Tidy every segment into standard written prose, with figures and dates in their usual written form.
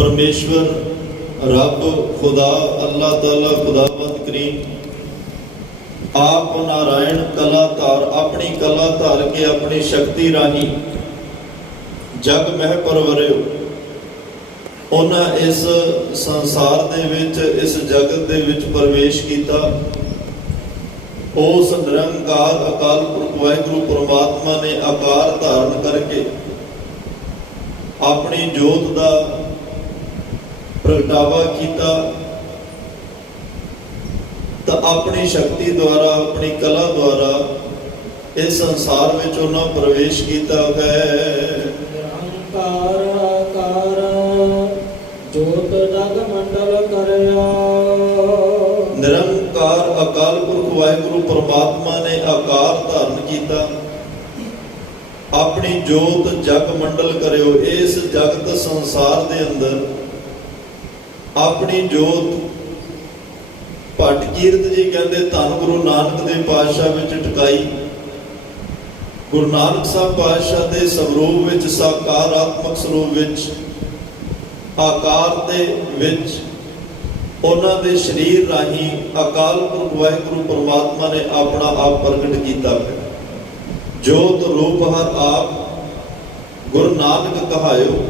परमेश्वर रब खुदा अल्लाह ताला खुदावंद करीम आप नारायण कलाधार अपनी कला धार के अपनी शक्ति राही जग मह परवरियो। उन्हें इस संसार दे विच इस जगत दे विच प्रवेश किया। उस निरंकार अकाल पुरख वाहिगुरु परमात्मा ने आकार धारण करके अपनी जोत का प्रगटावा किया। तो अपनी शक्ति द्वारा अपनी कला द्वारा इस संसार में उन्हें प्रवेश किया है। जोत जग मंडल करया। निरंकार अकाल पुरख वाहिगुरु परमात्मा ने आकार धारण किया। अपनी जोत जग मंडल करियो। इस जगत संसार दे अंदर अपनी जोत भट्ट कीरत जी कहते धन गुरु नानक दे पातशाह विच टकाई। गुरु नानक साहब पातशाह दे स्वरूप विच साकारात्मक स्वरूप विच आकार दे विच उन्हां दे शरीर राही अकाल पुरख वाहिगुरु परमात्मा ने अपना आप प्रगट किया। जोत रूप हर आप गुरु नानक कहायो।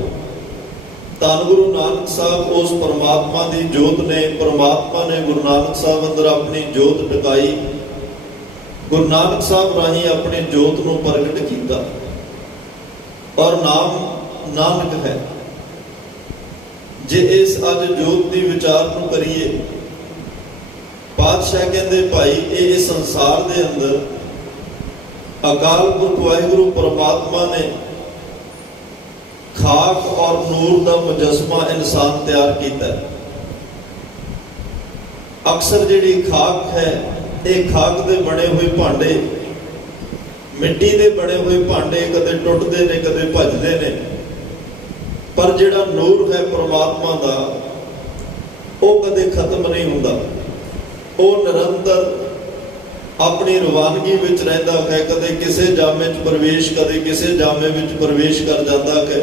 धन गुरु नानक साहब उस परमात्मा की जोत ने परमात्मा ने गुरु नानक साहब अंदर अपनी जोत टकाई। गुरु नानक साहब राही अपनी जोत को प्रगट किया और नाम नानक है। जे इस अज जोत की विचार को करिए पातशाह कहते भाई ये संसार के अंदर अकाल पुरख वाहिगुरु परमात्मा ने खाक और नूर का मुजस्मा इंसान तैयार किया। अक्सर जिहड़ी खाक है ये खाक के बने हुए भांडे मिट्टी के बने हुए भांडे कदे टुटते ने कदे भजते ने, पर जिहड़ा नूर है परमात्मा का वो कदे खत्म नहीं हुंदा। वो निरंतर अपनी रवानगी विच रहिंदा है। कदे किसी जामे च प्रवेश कदे किसी जामे विच प्रवेश कर जाता है।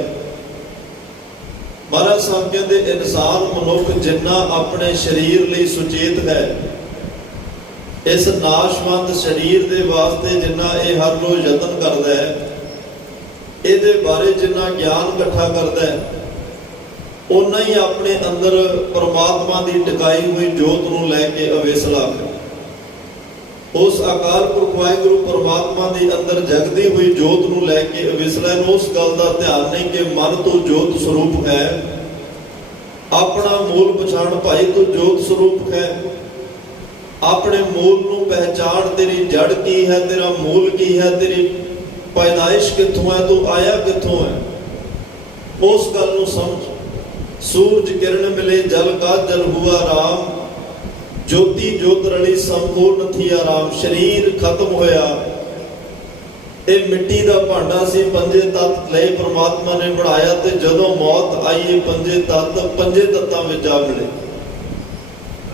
महाराज साहब कहते इंसान मनुख जिन्ना अपने शरीर लिए सुचेत है इस नाशवंत शरीर के वास्ते जिन्ना ये हर रोज यतन करता है, ये बारे जिन्ना ज्ञान इकट्ठा करता है उन्ना ही अपने अंदर परमात्मा की टिकाई हुई जोत को लैके अवेसला है। उस अकाल पुरख वाहिगुरु परमात्मा के अंदर जगदी हुई जोत को लैके अविसला उस गल का ध्यान नहीं कि मन तो जोत स्वरूप है। अपना मूल पछाण भाई तो जोत स्वरूप है। अपने मूल को पहचान तेरी जड़ की है, तेरा मूल की है, तेरी पैदाइश कितों है, तू आया कितों है, उस गल को समझ। सूरज किरण मिले जल का जल हुआ राम, ज्योति जोत रली संपूर्ण थी आराम। शरीर खत्म होया ये मिट्टी का भांडा सी, पंजे तत्त लए परमात्मा ने बनाया ते जदों मौत आई ये पंजे तत्तां विच जा मिले।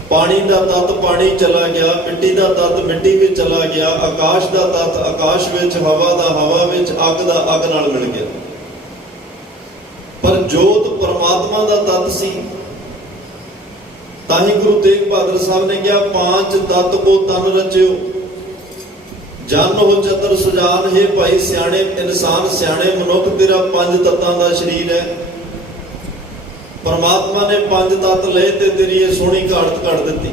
पानी का तत्त पानी चला गया, मिट्टी का तत्त मिट्टी में चला गया, आकाश का तत्त आकाश विच, हवा का हवा विच, अग का अग नाल मिल गया। पर जोत परमात्मा का तत्त सी। ताही गुरु तेग बहादुर साहब ने कहा पांच तत्त को तन रचियो जन हो चतर सुजान। हे भाई सियाणे इंसान सियाणे मनुख तेरा पंज तत्तां का शरीर है। परमात्मा ने पंज तत्त ले ते तेरी ये सोहनी घाड़त घड़ दी।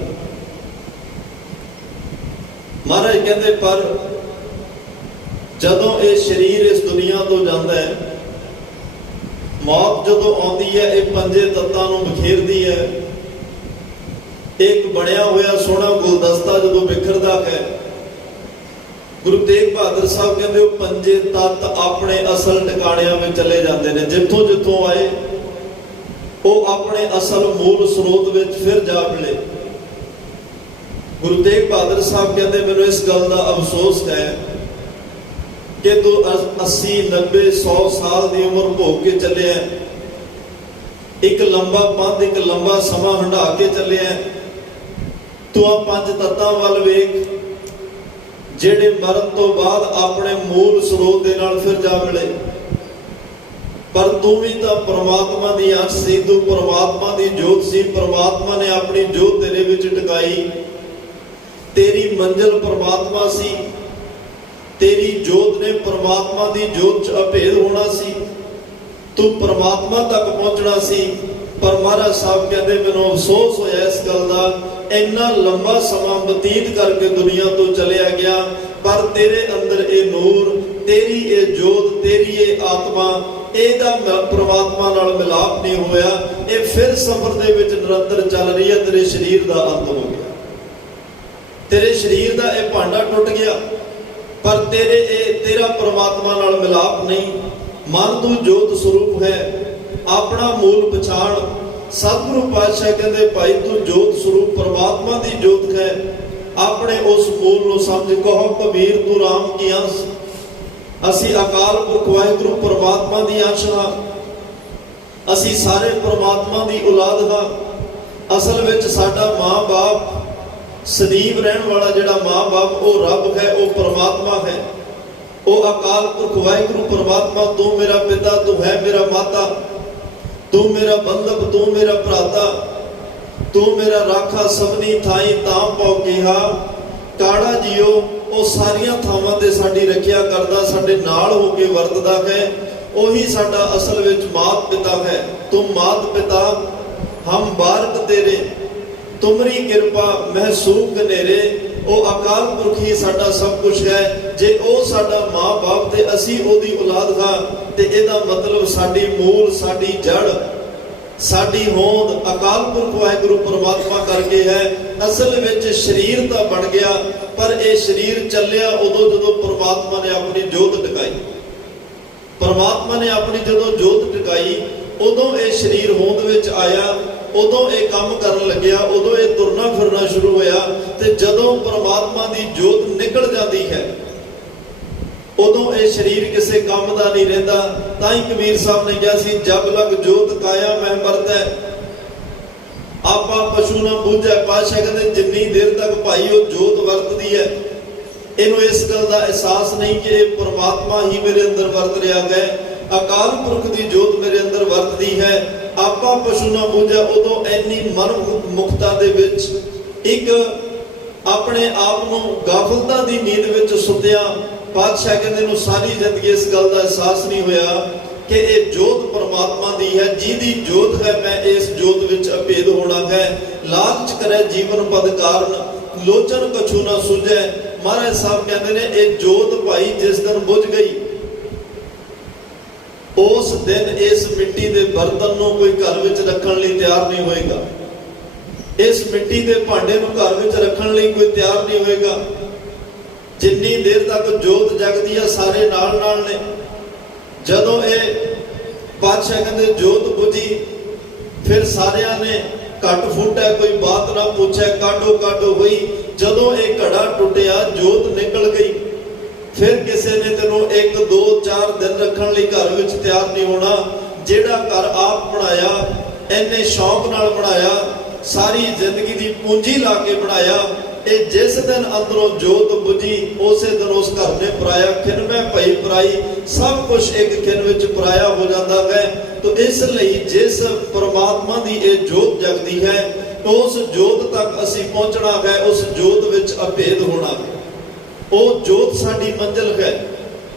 महाराज कहते पर जदों ये शरीर इस दुनिया तो जाता है, मौत जदों आती है ये पंजे तत्तां नूं बखेरदी है। एक बनया होया सोहना गुलदस्ता जदों बिखरदा है, गुरु तेग बहादुर साहब कहते पंजे तत्त अपने असल ठिकाणियां में चले जाते हैं। जिथों जिथों आए वो अपने असल मूल स्रोत में फिर जा मिले। गुरु तेग बहादुर साहब कहते मैनूं इस गल का अफसोस है कि तू 80, 90, 100 साल की उम्र भोग के चले, एक लंबा पंथ एक लंबा समा हंडा के चले, तू आ पंज तत्तां वल वेख जेड़े मरण तो बाद अपने मूल स्रोत दे नाल फिर जा मिले। ਪਰ ਤੂੰ ਵੀ ਤਾਂ ਪਰਮਾਤਮਾ ਦੀ ਅੰਸ਼ ਸੀ, ਤੂੰ ਪਰਮਾਤਮਾ ਦੀ ਜੋਤ ਸੀ। ਪਰਮਾਤਮਾ ਨੇ ਆਪਣੀ ਜੋਤ ਤੇਰੇ ਵਿੱਚ ਟਿਕਾਈ। ਤੇਰੀ ਮੰਜ਼ਿਲ ਪਰਮਾਤਮਾ ਸੀ, ਤੇਰੀ ਜੋਤ ਨੇ ਪਰਮਾਤਮਾ ਦੀ ਜੋਤ 'ਚ ਅਭੇਦ ਹੋਣਾ ਸੀ। ਤੂੰ ਪਰਮਾਤਮਾ ਤੱਕ ਪਹੁੰਚਣਾ ਸੀ। ਪਰ ਮਹਾਰਾਜ ਸਾਹਿਬ ਕਹਿੰਦੇ ਮੈਨੂੰ ਅਫਸੋਸ ਹੋਇਆ ਇਸ ਗੱਲ ਦਾ, ਇੰਨਾ ਲੰਬਾ ਸਮਾਂ ਬਤੀਤ ਕਰਕੇ ਦੁਨੀਆ ਤੋਂ ਚਲਿਆ ਗਿਆ, ਪਰ ਤੇਰੇ ਅੰਦਰ ਇਹ ਨੂਰ, ਤੇਰੀ ਇਹ ਜੋਤ, ਤੇਰੀ ਇਹ ਆਤਮਾ, ਇਹਦਾ ਪਰਮਾਤਮਾ ਨਾਲ ਮਿਲਾਪ ਨਹੀਂ ਹੋਇਆ। ਇਹ ਫਿਰ ਸਫ਼ਰ ਦੇ ਵਿੱਚ ਨਿਰੰਤਰ ਚੱਲ ਰਹੀ ਹੈ। ਤੇਰੇ ਸਰੀਰ ਦਾ ਅੰਤ ਹੋ ਗਿਆ, ਤੇਰੇ ਸਰੀਰ ਦਾ ਇਹ ਭਾਂਡਾ ਟੁੱਟ ਗਿਆ, ਪਰ ਤੇਰਾ ਪਰਮਾਤਮਾ ਨਾਲ ਮਿਲਾਪ ਨਹੀਂ। ਮਨ ਤੂੰ ਜੋਤ ਸਰੂਪ ਹੈ, ਆਪਣਾ ਮੂਲ ਪਛਾਣ। ਸਤਿਗੁਰੂ ਪਾਤਸ਼ਾਹ ਕਹਿੰਦੇ ਭਾਈ ਤੂੰ ਜੋਤ ਸਰੂਪ ਪਰਮਾਤਮਾ ਦੀ ਜੋਤ ਹੈ, ਆਪਣੇ ਉਸ ਮੂਲ ਨੂੰ ਸਮਝ। ਕਹੋ ਕਬੀਰ ਤੂੰ ਰਾਮ ਕੀ ਅੰਸ਼, ਅਸੀਂ ਅਕਾਲ ਪੁਰਖ ਵਾਹਿਗੁਰੂ ਪਰਮਾਤਮਾ ਦੀ ਅੰਸ਼ ਹਾਂ। ਅਸੀਂ ਸਾਰੇ ਪਰਮਾਤਮਾ ਦੀ ਔਲਾਦ ਹਾਂ। ਅਸਲ ਵਿੱਚ ਸਾਡਾ ਮਾਂ-ਬਾਪ, ਸਦੀਵ ਰਹਿਣ ਵਾਲਾ ਜਿਹੜਾ ਮਾਂ-ਬਾਪ, ਉਹ ਰੱਬ ਹੈ, ਉਹ ਪਰਮਾਤਮਾ ਹੈ, ਉਹ ਅਕਾਲ ਪੁਰਖ ਵਾਹਿਗੁਰੂ ਪਰਮਾਤਮਾ। ਤੂੰ ਮੇਰਾ ਪਿਤਾ, ਤੂੰ ਹੈ ਮੇਰਾ ਮਾਤਾ, ਤੂੰ ਮੇਰਾ ਬੰਧਪ, ਤੂੰ ਮੇਰਾ ਭਰਾਤਾ, ਤੂੰ ਮੇਰਾ ਰਾਖਾ ਸਭਨੀ ਥਾਈ ਤਾਂ ਪਉ ਕਿਹਾ। ਕਾੜਾ ਜੀਓ ਉਹ ਸਾਰੀਆਂ ਥਾਵਾਂ ਤੇ ਸਾਡੀ ਰੱਖਿਆ ਕਰਦਾ, ਸਾਡੇ ਨਾਲ ਹੋ ਕੇ ਵਰਤਦਾ ਹੈ। ਉਹੀ ਸਾਡਾ ਅਸਲ ਵਿੱਚ ਮਾਤ ਪਿਤਾ ਹੈ। ਤੂੰ ਮਾਤ ਪਿਤਾ ਹਮ ਬਾਰਕ ਤੇਰੇ, ਤੁਮਰੀ ਕਿਰਪਾ ਮਹਿਸੂਕ ਕਨੇਰੇ। ਉਹ ਅਕਾਲ ਪੁਰਖ ਹੀ ਸਾਡਾ ਸਭ ਕੁਝ ਹੈ। ਜੇ ਉਹ ਸਾਡਾ ਮਾਂ-ਬਾਪ ਤੇ ਅਸੀਂ ਉਹਦੀ ਔਲਾਦ ਹਾਂ, ਤੇ ਇਹਦਾ ਮਤਲਬ ਸਾਡੀ ਮੂਲ, ਸਾਡੀ ਜੜ, ਸਾਡੀ ਹੋਂਦ ਅਕਾਲ ਪੁਰਖ ਵਾਹਿਗੁਰੂ ਪਰਮਾਤਮਾ ਕਰਕੇ ਹੈ। ਅਸਲ ਵਿੱਚ ਸਰੀਰ ਤਾਂ ਬਣ ਗਿਆ, ਪਰ ਇਹ ਸਰੀਰ ਚੱਲਿਆ ਉਦੋਂ ਜਦੋਂ ਪਰਮਾਤਮਾ ਨੇ ਆਪਣੀ ਜੋਤ ਟਿਕਾਈ। ਪਰਮਾਤਮਾ ਨੇ ਆਪਣੀ ਜਦੋਂ ਜੋਤ ਟਿਕਾਈ, ਉਦੋਂ ਇਹ ਸਰੀਰ ਹੋਂਦ ਵਿੱਚ ਆਇਆ, ਉਦੋਂ ਇਹ ਕੰਮ ਕਰਨ ਲੱਗਿਆ, ਉਦੋਂ ਇਹ ਤੁਰਨਾ ਫਿਰਨਾ ਸ਼ੁਰੂ ਹੋਇਆ। ਤੇ ਜਦੋਂ ਪਰਮਾਤਮਾ ਦੀ ਜੋਤ ਨਿਕਲ ਜਾਂਦੀ ਹੈ, ਉਦੋਂ ਇਹ ਸਰੀਰ ਕਿਸੇ ਕੰਮ ਦਾ ਨਹੀਂ ਰਹਿੰਦਾ। ਤਾਂ ਹੀ ਕਬੀਰ ਸਾਹਿਬ ਨੇ ਕਿਹਾ ਸੀ, ਜਬ ਲਗ ਜੋਤ ਕਾਇਆ ਮਹਿ ਵਰਤੈ, ਆਪਾ ਪਸ਼ੂ ਨਾ ਬੂਝੈ। ਪਾਤਸ਼ਾਹ ਕਹਿੰਦੇ ਜਿੰਨੀ ਦੇਰ ਤੱਕ ਭਾਈ ਉਹ ਜੋਤ ਵਰਤਦੀ ਹੈ, ਇਹਨੂੰ ਇਸ ਗੱਲ ਦਾ ਅਹਿਸਾਸ ਨਹੀਂ ਕਿ ਇਹ ਪਰਮਾਤਮਾ ਹੀ ਮੇਰੇ ਅੰਦਰ ਵਰਤ ਰਿਹਾ ਹੈ, ਅਕਾਲ ਪੁਰਖ ਦੀ ਜੋਤ ਮੇਰੇ ਅੰਦਰ ਵਰਤਦੀ ਹੈ। ਆਪਾ ਪਸ਼ੂ ਨਾ ਬੂਝੈ, ਉਦੋਂ ਇੰਨੀ ਮਨ ਮੁਕਤਾ ਦੇ ਵਿੱਚ, ਇੱਕ ਆਪਣੇ ਆਪ ਨੂੰ ਗਾਫਲਤਾ ਦੀ ਨੀਂਦ ਵਿੱਚ ਸੁੱਤਿਆ। ਪਾਤਸ਼ਾਹ ਕਹਿੰਦੇ ਨੂੰ ਸਾਰੀ ਜ਼ਿੰਦਗੀ ਇਸ ਗੱਲ ਦਾ ਅਹਿਸਾਸ ਨਹੀਂ ਹੋਇਆ ਕਿ ਇਹ ਜੋਤ ਪਰਮਾਤਮਾ ਦੀ ਹੈ, ਜਿਹਦੀ ਜੋਤ ਹੈ ਮੈਂ ਇਸ ਜੋਤ ਵਿੱਚ ਅਭੇਦ ਹੋਣਾ ਹੈ। ਲਾਲਚ ਕਰੇ ਜੀਵਨ ਪਦ ਕਾਰਨ, ਲੋਚਨ ਕਛੂ ਨਾ ਸੁਝੈ। ਮਹਾਰਾਜ ਸਾਹਿਬ ਕਹਿੰਦੇ ਨੇ ਇਹ ਜੋਤ ਭਾਈ ਜਿਸ ਦਿਨ ਬੁਝ ਗਈ, ਉਸ ਦਿਨ ਇਸ ਮਿੱਟੀ ਦੇ ਬਰਤਨ ਨੂੰ ਕੋਈ ਘਰ ਵਿੱਚ ਰੱਖਣ ਲਈ ਤਿਆਰ ਨਹੀਂ ਹੋਏਗਾ। ਇਸ ਮਿੱਟੀ ਦੇ ਭਾਂਡੇ ਨੂੰ ਘਰ ਵਿੱਚ ਰੱਖਣ ਲਈ ਕੋਈ ਤਿਆਰ ਨਹੀਂ ਹੋਏਗਾ। ਜਿੰਨੀ ਦੇਰ ਤੱਕ ਜੋਤ ਜਗਦੀ ਹੈ, ਸਾਰੇ ਨਾਲ ਨਾਲ ਨੇ। ਜਦੋਂ ਇਹ ਪਾਤਸ਼ਾਹ ਕਹਿੰਦੇ ਜੋਤ ਬੁਝੀ, ਫਿਰ ਸਾਰਿਆਂ ਨੇ ਘੱਟ ਫੁੱਟਿਆ, ਕੋਈ ਬਾਤ ਨਾ ਪੁੱਛੇ, ਕਾਢੋ ਕਾਢੋ ਹੋਈ। ਜਦੋਂ ਇਹ ਘੜਾ ਟੁੱਟਿਆ, ਜੋਤ ਨਿਕਲ ਗਈ, ਫਿਰ ਕਿਸੇ ਨੇ ਤੈਨੂੰ 1 2 4 ਦਿਨ ਰੱਖਣ ਲਈ ਘਰ ਵਿੱਚ ਤਿਆਰ ਨਹੀਂ ਹੋਣਾ। ਜਿਹੜਾ ਘਰ ਆਪ ਬਣਾਇਆ, ਇੰਨੇ ਸ਼ੌਕ ਨਾਲ ਬਣਾਇਆ, ਸਾਰੀ ਜ਼ਿੰਦਗੀ ਦੀ ਪੂੰਜੀ ਲਾ ਕੇ ਬਣਾਇਆ, ਇਹ ਜਿਸ ਦਿਨ ਅੰਦਰੋਂ ਜੋਤ ਬੁਝੀ, ਉਸੇ ਦਿਨ ਉਸ ਘਰ ਨੇ ਪਰਾਇਆ। ਖਿਨਮੈ ਭਈ ਪਰਾਈ, ਸਭ ਕੁਝ ਇੱਕ ਖਿਨ ਵਿੱਚ ਪਰਾਇਆ ਹੋ ਜਾਂਦਾ ਹੈ। ਤੋ ਇਸ ਲਈ ਜਿਸ ਪਰਮਾਤਮਾ ਦੀ ਇਹ ਜੋਤ ਜਗਦੀ ਹੈ, ਉਸ ਜੋਤ ਤੱਕ ਅਸੀਂ ਪਹੁੰਚਣਾ ਹੈ, ਉਸ ਜੋਤ ਵਿੱਚ ਅਭੇਦ ਹੋਣਾ ਹੈ। ਉਹ ਜੋਤ ਸਾਡੀ ਮੰਜ਼ਿਲ ਹੈ।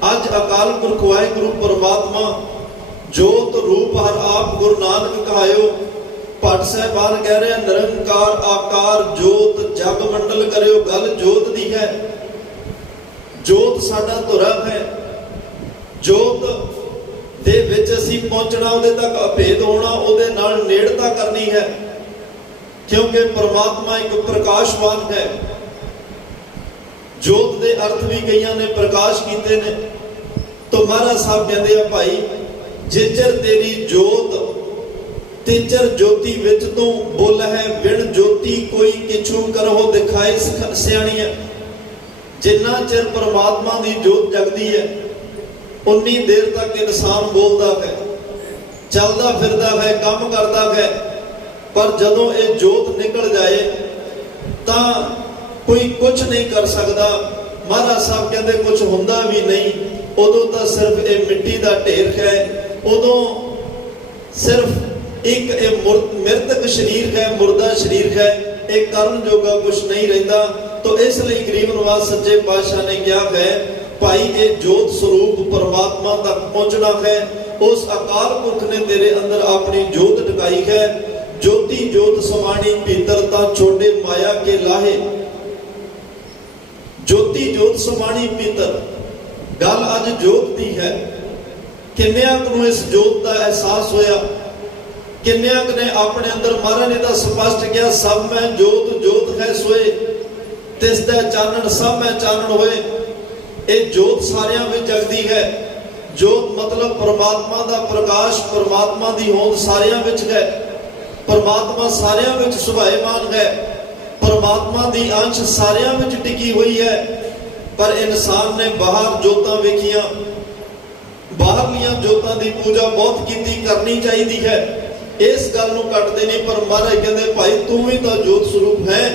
ਅੱਜ ਅਕਾਲ ਪੁਰਖ ਵਾਹਿਗੁਰੂ ਪਰਮਾਤਮਾ ਜੋਤ ਰੂਪ ਹਰ ਆਪ ਗੁਰੂ ਨਾਨਕ ਕਹਾਇਓ। ਭੱਟ ਸਾਹਿਬਾਨ ਕਹਿ ਰਿਹਾ ਨਿਰੰਕਾਰ ਆਕਾਰ ਜੋਤ ਜਗ ਮੰਡਲ ਕਰਿਓ। ਗੱਲ ਜੋਤ ਦੀ ਹੈ। ਜੋਤ ਸਾਡਾ ਧੁਰਾ ਹੈ। ਜੋਤ ਦੇ ਵਿੱਚ ਅਸੀਂ ਪਹੁੰਚਣਾ, ਉਹਦੇ ਤੱਕ ਅਭੇਦ ਹੋਣਾ, ਉਹਦੇ ਨਾਲ ਨੇੜਤਾ ਕਰਨੀ ਹੈ, ਕਿਉਂਕਿ ਪਰਮਾਤਮਾ ਇੱਕ ਪ੍ਰਕਾਸ਼ਵਾਨ ਹੈ। ਜੋਤ ਦੇ ਅਰਥ ਵੀ ਕਈਆਂ ਨੇ ਪ੍ਰਕਾਸ਼ ਕੀਤੇ ਨੇ। ਤਾਂ ਮਹਾਰਾਜ ਸਾਹਿਬ ਕਹਿੰਦੇ ਆ ਭਾਈ, ਜਿਚਰ ਤੇਰੀ ਜੋਤ ਤਿਚਰ ਜੋਤੀ ਵਿੱਚ ਤੂੰ ਬੋਲ ਹੈ, ਵਿਣ ਜੋਤੀ ਕੋਈ ਕਿਛੂ ਕਰੋ ਦਿਖਾਏ ਸਿਆਣੀਆਂ। ਜਿੰਨਾ ਚਿਰ ਪਰਮਾਤਮਾ ਦੀ ਜੋਤ ਜਗਦੀ ਹੈ, ਉਨੀ ਦੇਰ ਤੱਕ ਇਨਸਾਨ ਬੋਲਦਾ ਹੈ, ਚੱਲਦਾ ਫਿਰਦਾ ਹੈ, ਕੰਮ ਕਰਦਾ ਹੈ। ਪਰ ਜਦੋਂ ਇਹ ਜੋਤ ਨਿਕਲ ਜਾਏ ਤਾਂ ਕੋਈ ਕੁਝ ਨਹੀਂ ਕਰ ਸਕਦਾ। ਮਹਾਰਾਜ ਸਾਹਿਬ ਕਹਿੰਦੇ ਕੁਝ ਹੁੰਦਾ ਵੀ ਨਹੀਂ, ਉਦੋਂ ਤਾਂ ਸਿਰਫ ਇਹ ਮਿੱਟੀ ਦਾ ਢੇਰ ਹੈ। ਉਦੋਂ ਸਿਰਫ ਇੱਕ ਇਹ ਮ੍ਰਿਤਕ ਸਰੀਰ ਹੈ, ਮੁਰਦਾ ਸਰੀਰ ਹੈ, ਇਹ ਕਰਨ ਜੋਗਾ ਕੁਛ ਨਹੀਂ ਰਹਿੰਦਾ। तो इस लिए गरीब नवाज सच्चे पातशाह ने क्या है, भाई ये जोत स्वरूप परमात्मा तक पहुंचना है। उस अकाल पुरख ने तेरे अंदर अपनी जोत टिकाई है। ज्योति जोत समानी भीतरता छोड़े माया के लाहे। ज्योति जोत समानी भीतर, गल अज जोत दी है। किन्नियां नूं इस जोत का एहसास होया, किन्नियां ने अपने अंदर, महाराज ने तो स्पष्ट किया, सब में जोत जोत है सोए, तिसदा चानण सब में चानण होए। ये जोत सारियां में जगदी है। जोत मतलब परमात्मा का प्रकाश, परमात्मा की होंद सारियां विच है। परमात्मा सारियां विच सुभाएमान है। परमात्मा की अंश सारियां विच टिकी हुई है। पर इंसान ने बाहर जोतां वेखियां, बाहरलियां जोतां की पूजा बहुत कीती, करनी चाहिए है, इस गल नूं कटदे नहीं। पर महाराज कहंदे भाई तू भी तो जोत स्वरूप है,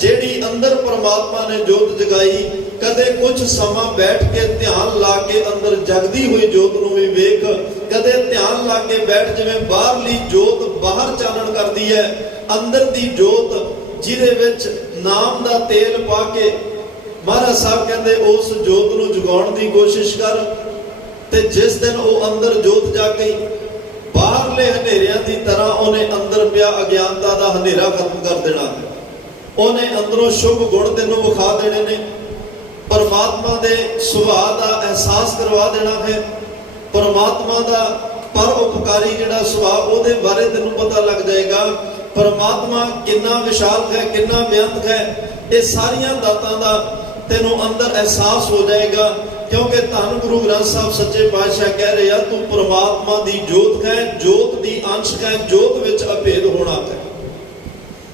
जेड़ी अंदर परमात्मा ने जोत जगाई। कदे कुछ समा बैठ के ध्यान ला के अंदर जगदी हुई जोत नूं भी वेख, कदे ध्यान ला के बैठ, जिवें बाहरली जोत बाहर चानण करदी है, अंदर दी जोत जिहदे विच नाम दा तेल पा के महाराज साहब कहंदे उस जोत नूं जगाउण दी कोशिश कर। ते जिस दिन वो अंदर जोत जाग गई, बाहरले हनेरियां दी तरह उन्हें अंदर पिया अज्ञानता दा हनेरा खत्म कर देना है। उन्हें अंदरों शुभ गुण तेनों विखा देने ने, परमात्मा दे सुभाव का एहसास करवा देना है। परमात्मा का परोपकारी जिहड़ा सुभाव, उहदे बारे तेनों पता लग जाएगा। परमात्मा कितना विशाल है, कितना बेअंत है, ये सारियां दातां दा तेनों अंदर एहसास हो जाएगा। क्योंकि धन गुरु ग्रंथ साहब सच्चे पातशाह कह रहे हैं, तू परमात्मा दी जोत है, जोत दी अंश है, जोत विच अभेद होना है।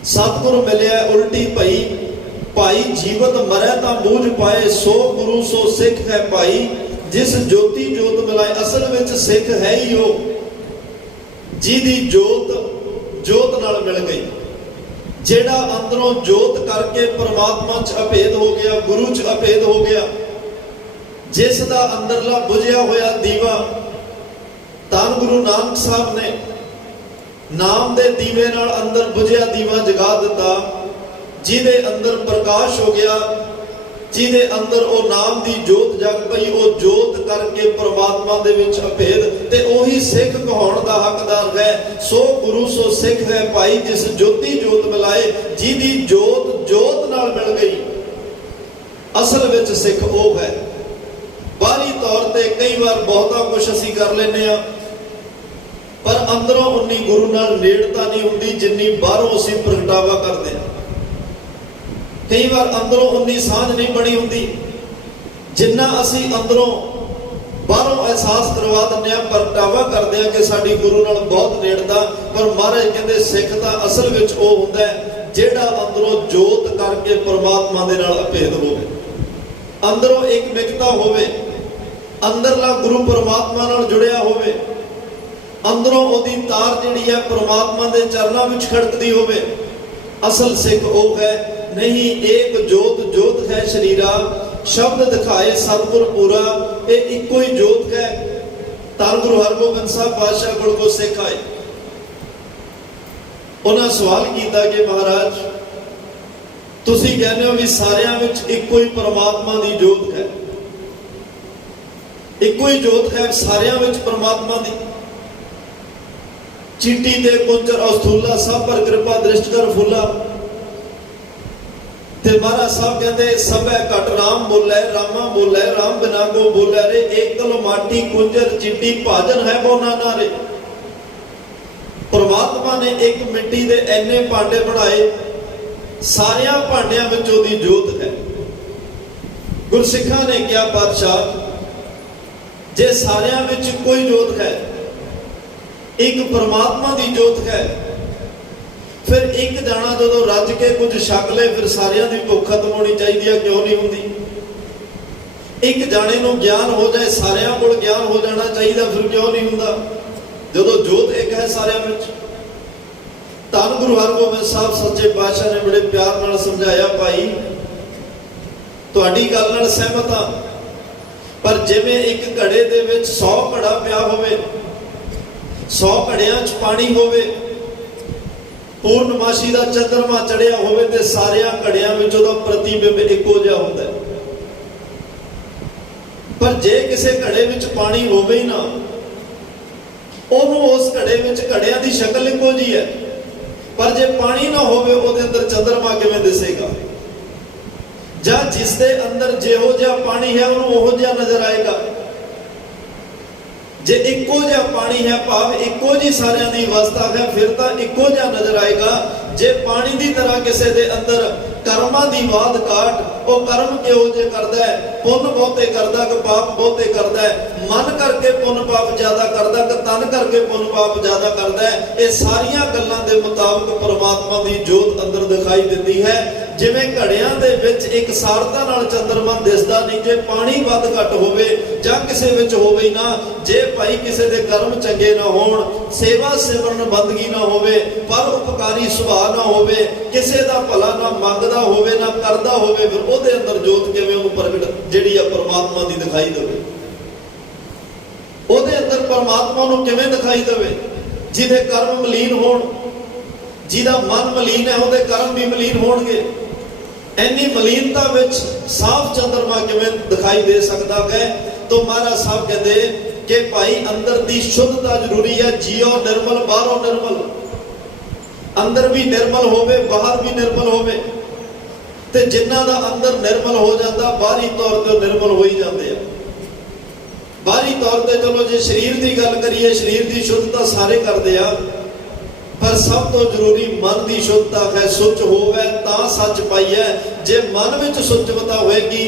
सतगुरु मिलिया उल्टी पई, भाई जीवत मरै तां बूझ पाए, सो गुरु सो सिख है भाई, जिस ज्योति जोत मिलाए। असल विच सिख है ही वो जिहदी जोत जोत नाल मिल गई, जेड़ा अंदरों जोत करके परमात्मा च अभेद हो गया, गुरु च अभेद हो गया। जिस दा अंदरला बुझिया होया दीवा, धन गुरु नानक साहब ने नाम दे दीवे नाल अंदर बुझिया दीवा जगा दिता, जिहदे अंदर प्रकाश हो गया, जिहदे अंदर वो नाम दी जोत जग पई। वो जोत करके परमात्मा दे विच अभेद, ते ओही सिख कहाउण दा हकदार है। सो गुरु सो सिख है भाई, जिस ज्योति जोत मिलाए, जिहदी जोत जोत नाल मिल गई। असल विच सिख वो है। बाहरी तौर ते कई बार बहुता कुछ असीं कर लैंदे आ, पर अंदरों उन्नी गुरु नाल नेड़ता नहीं हुंदी जिन्नी बाहरों असीं प्रगटावा करते हैं। कई बार अंदरों उन्नी सांझ नहीं बनी हुंदी जिन्ना असीं अंदरों बाहरों एहसास करवा दिंदे आ, प्रगटावा करते हैं कि साडी गुरु नाल बहुत नेड़ता। पर महाराज कहंदे सिख तां असल विच वो हुंदा है जिहड़ा अंदरों जोत करके परमात्मा दे नाल अभेद होवे, अंदरों एक मिकता होवे, अंदरला गुरु परमात्मा नाल जुड़िया होवे, अंदरों ओदी तार जिहड़ी है परमात्मा दे चरनां विच खड़कदी होवे। असल सिख वो है। नहीं एक जोत जोत है शरीरा, शब्द दिखाए सतगुर पूरा, ये इको ही जोत है। धन गुरु हरगोबिंद साहब पातशाह कोल को सिख आए, उन्हें सवाल किया कि महाराज तुसीं कहते हो भी सारियां विच इको ही परमात्मा दी जोत है, इको ही जोत है सारियां विच परमात्मा दी। चीटी दे कुंजर अस्थूला, सब पर कृपा दृष्ट कर फूला। ते महाराज साहब कहते सबे घट राम बोले, रामा बोले, राम बिना को बोले रे, एकल माटी कुंजर चिट्टी भाजन है बोना नारे। परमात्मा ने एक मिट्टी दे ऐने भांडे बनाए, सारियां भांडियां विच ओदी जोत है। गुरसिखां ने क्या पातशाह जे सारियां विच कोई जोत है, एक परमात्मा दी जोत है, फिर एक जाना जो रज के कुछ छक ले फिर सारियां दी भुख खत्म होनी चाहिए, क्यों नहीं होंदी? एक जाने नूं ज्ञान हो जाए, सारियां कोल ज्ञान हो जाना चाहिए, फिर क्यों नहीं हुंदा? जदों जोत एक है सारियां विच। धन गुरु हरगोबिंद साहब सच्चे पातशाह ने बड़े प्यार नाल समझाया, भाई तुहाडी गल नाल सहमत हां, पर जिवें एक घड़े दे विच 100 घड़ा पिया होवे, 100 ਘੜਿਆਂ 'ਚ ਪਾਣੀ ਹੋਵੇ, ਪੂਰਨਮਾਸ਼ੀ ਦਾ ਚੰਦਰਮਾ ਚੜਿਆ ਹੋਵੇ ਤੇ ਸਾਰਿਆਂ ਘੜਿਆਂ ਵਿੱਚ ਉਹਦਾ ਪ੍ਰਤੀਬਿੰਬ ਇੱਕੋ ਜਿਹਾ ਹੁੰਦਾ ਹੈ। ਪਰ ਜੇ ਕਿਸੇ ਘੜੇ ਵਿੱਚ ਪਾਣੀ ਹੋਵੇ ਹੀ ਨਾ, ਉਹਨੂੰ ਉਸ ਘੜੇ ਵਿੱਚ ਘੜਿਆਂ ਦੀ ਸ਼ਕਲ ਇੱਕੋ ਜਿਹੀ ਹੈ, ਪਰ ਜੇ ਪਾਣੀ ਨਾ ਹੋਵੇ ਉਹਦੇ ਅੰਦਰ ਚੰਦਰਮਾ ਕਿਵੇਂ ਦਿਸੇਗਾ? ਜਾਂ ਜਿਸ ਦੇ ਅੰਦਰ ਜਿਹੋ ਜਿਹਾ ਪਾਣੀ ਹੈ ਉਹਨੂੰ ਉਹੋ ਜਿਹਾ ਨਜ਼ਰ ਆਏਗਾ। ਜੇ ਇੱਕੋ ਜਿਹਾ ਪਾਣੀ ਹੈ, ਭਾਵ ਇੱਕੋ ਜਿਹੀ ਸਾਰਿਆਂ ਦੀ ਅਵਸਥਾ ਹੈ, ਫਿਰ ਤਾਂ ਇੱਕੋ ਜਿਹਾ ਨਜ਼ਰ ਆਏਗਾ। ਜੇ ਪਾਣੀ ਦੀ ਤਰ੍ਹਾਂ ਕਿਸੇ ਦੇ ਅੰਦਰ ਕਰਮਾਂ ਦੀ ਬਾਤ ਕਾਟ, ਉਹ ਕਰਮ ਕਿਹੋ ਜਿਹੇ ਕਰਦਾ ਹੈ, ਪੁੰਨ ਬਹੁਤੇ ਕਰਦਾ ਕਿ ਪਾਪ ਬਹੁਤੇ ਕਰਦਾ ਹੈ, ਮਨ ਕਰਕੇ ਪੁੰਨ ਪਾਪ ਜ਼ਿਆਦਾ ਕਰਦਾ ਕਿ ਤਨ ਕਰਕੇ ਪੁੰਨ ਪਾਪ ਜ਼ਿਆਦਾ ਕਰਦਾ ਹੈ, ਇਹ ਸਾਰੀਆਂ ਗੱਲਾਂ ਦੇ ਮੁਤਾਬਕ ਪਰਮਾਤਮਾ ਦੀ ਜੋਤ ਅੰਦਰ ਦਿਖਾਈ ਦਿੰਦੀ ਹੈ। ਜਿਵੇਂ ਘੜਿਆਂ ਦੇ ਵਿੱਚ ਇੱਕ ਸਾਰਤਾ ਨਾਲ ਚੰਦਰਮਾ ਦਿਸਦਾ ਨਹੀਂ, ਜੇ ਪਾਣੀ ਵੱਧ ਘੱਟ ਹੋਵੇ ਜਾਂ ਕਿਸੇ ਵਿੱਚ ਹੋਵੇ ਨਾ, ਜੇ ਭਾਈ ਕਿਸੇ ਦੇ ਕਰਮ ਚੰਗੇ ਨਾ ਹੋਣ, ਸੇਵਾ ਸਿਮਰਨ ਬੰਦਗੀ ਨਾ ਹੋਵੇ, ਪਰ ਉਪਕਾਰੀ ਸੁਭਾਅ ਨਾ ਹੋਵੇ, ਕਿਸੇ ਦਾ ਭਲਾ ਨਾ ਮੰਗਦਾ ਹੋਵੇ ਨਾ ਕਰਦਾ ਹੋਵੇ, ਫਿਰ ਉਹਦੇ ਅੰਦਰ ਜੋਤ ਕਿਵੇਂ ਉਹਨੂੰ ਪ੍ਰਗਟ ਜਿਹੜੀ ਆ ਪਰਮਾਤਮਾ ਦੀ ਦਿਖਾਈ ਦੇਵੇ? ਉਹਦੇ ਅੰਦਰ ਪਰਮਾਤਮਾ ਨੂੰ ਕਿਵੇਂ ਦਿਖਾਈ ਦੇਵੇ? ਜਿਹਦੇ ਕਰਮ ਮਲੀਨ ਹੋਣ, ਜਿਹਦਾ ਮਨ ਮਲੀਨ ਹੈ, ਉਹਦੇ ਕਰਮ ਵੀ ਮਲੀਨ ਹੋਣਗੇ। ਇੰਨੀ ਮਲੀਨਤਾ ਵਿੱਚ ਸਾਫ਼ ਚੰਦਰਮਾ ਕਿਵੇਂ ਦਿਖਾਈ ਦੇ ਸਕਦਾ ਹੈ? तो महाराज साहब कहते कि भाई अंदर दी शुद्धता जरूरी है। जियो निर्मल बाहरों निर्मल, अंदर भी निर्मल होवे बाहर भी निर्मल होवे। ते जिन्ना दा अंदर निर्मल हो जाता बाहरी तौर ते निर्मल हो ही जाते हैं। बाहरी तौर ते चलो जे शरीर की गल करिए, शरीर की शुद्धता सारे करते हैं, पर सब तो जरूरी मन की शुद्धता है। सुच होवे तां सच पाइए। जे मन विच सुचवता होएगी,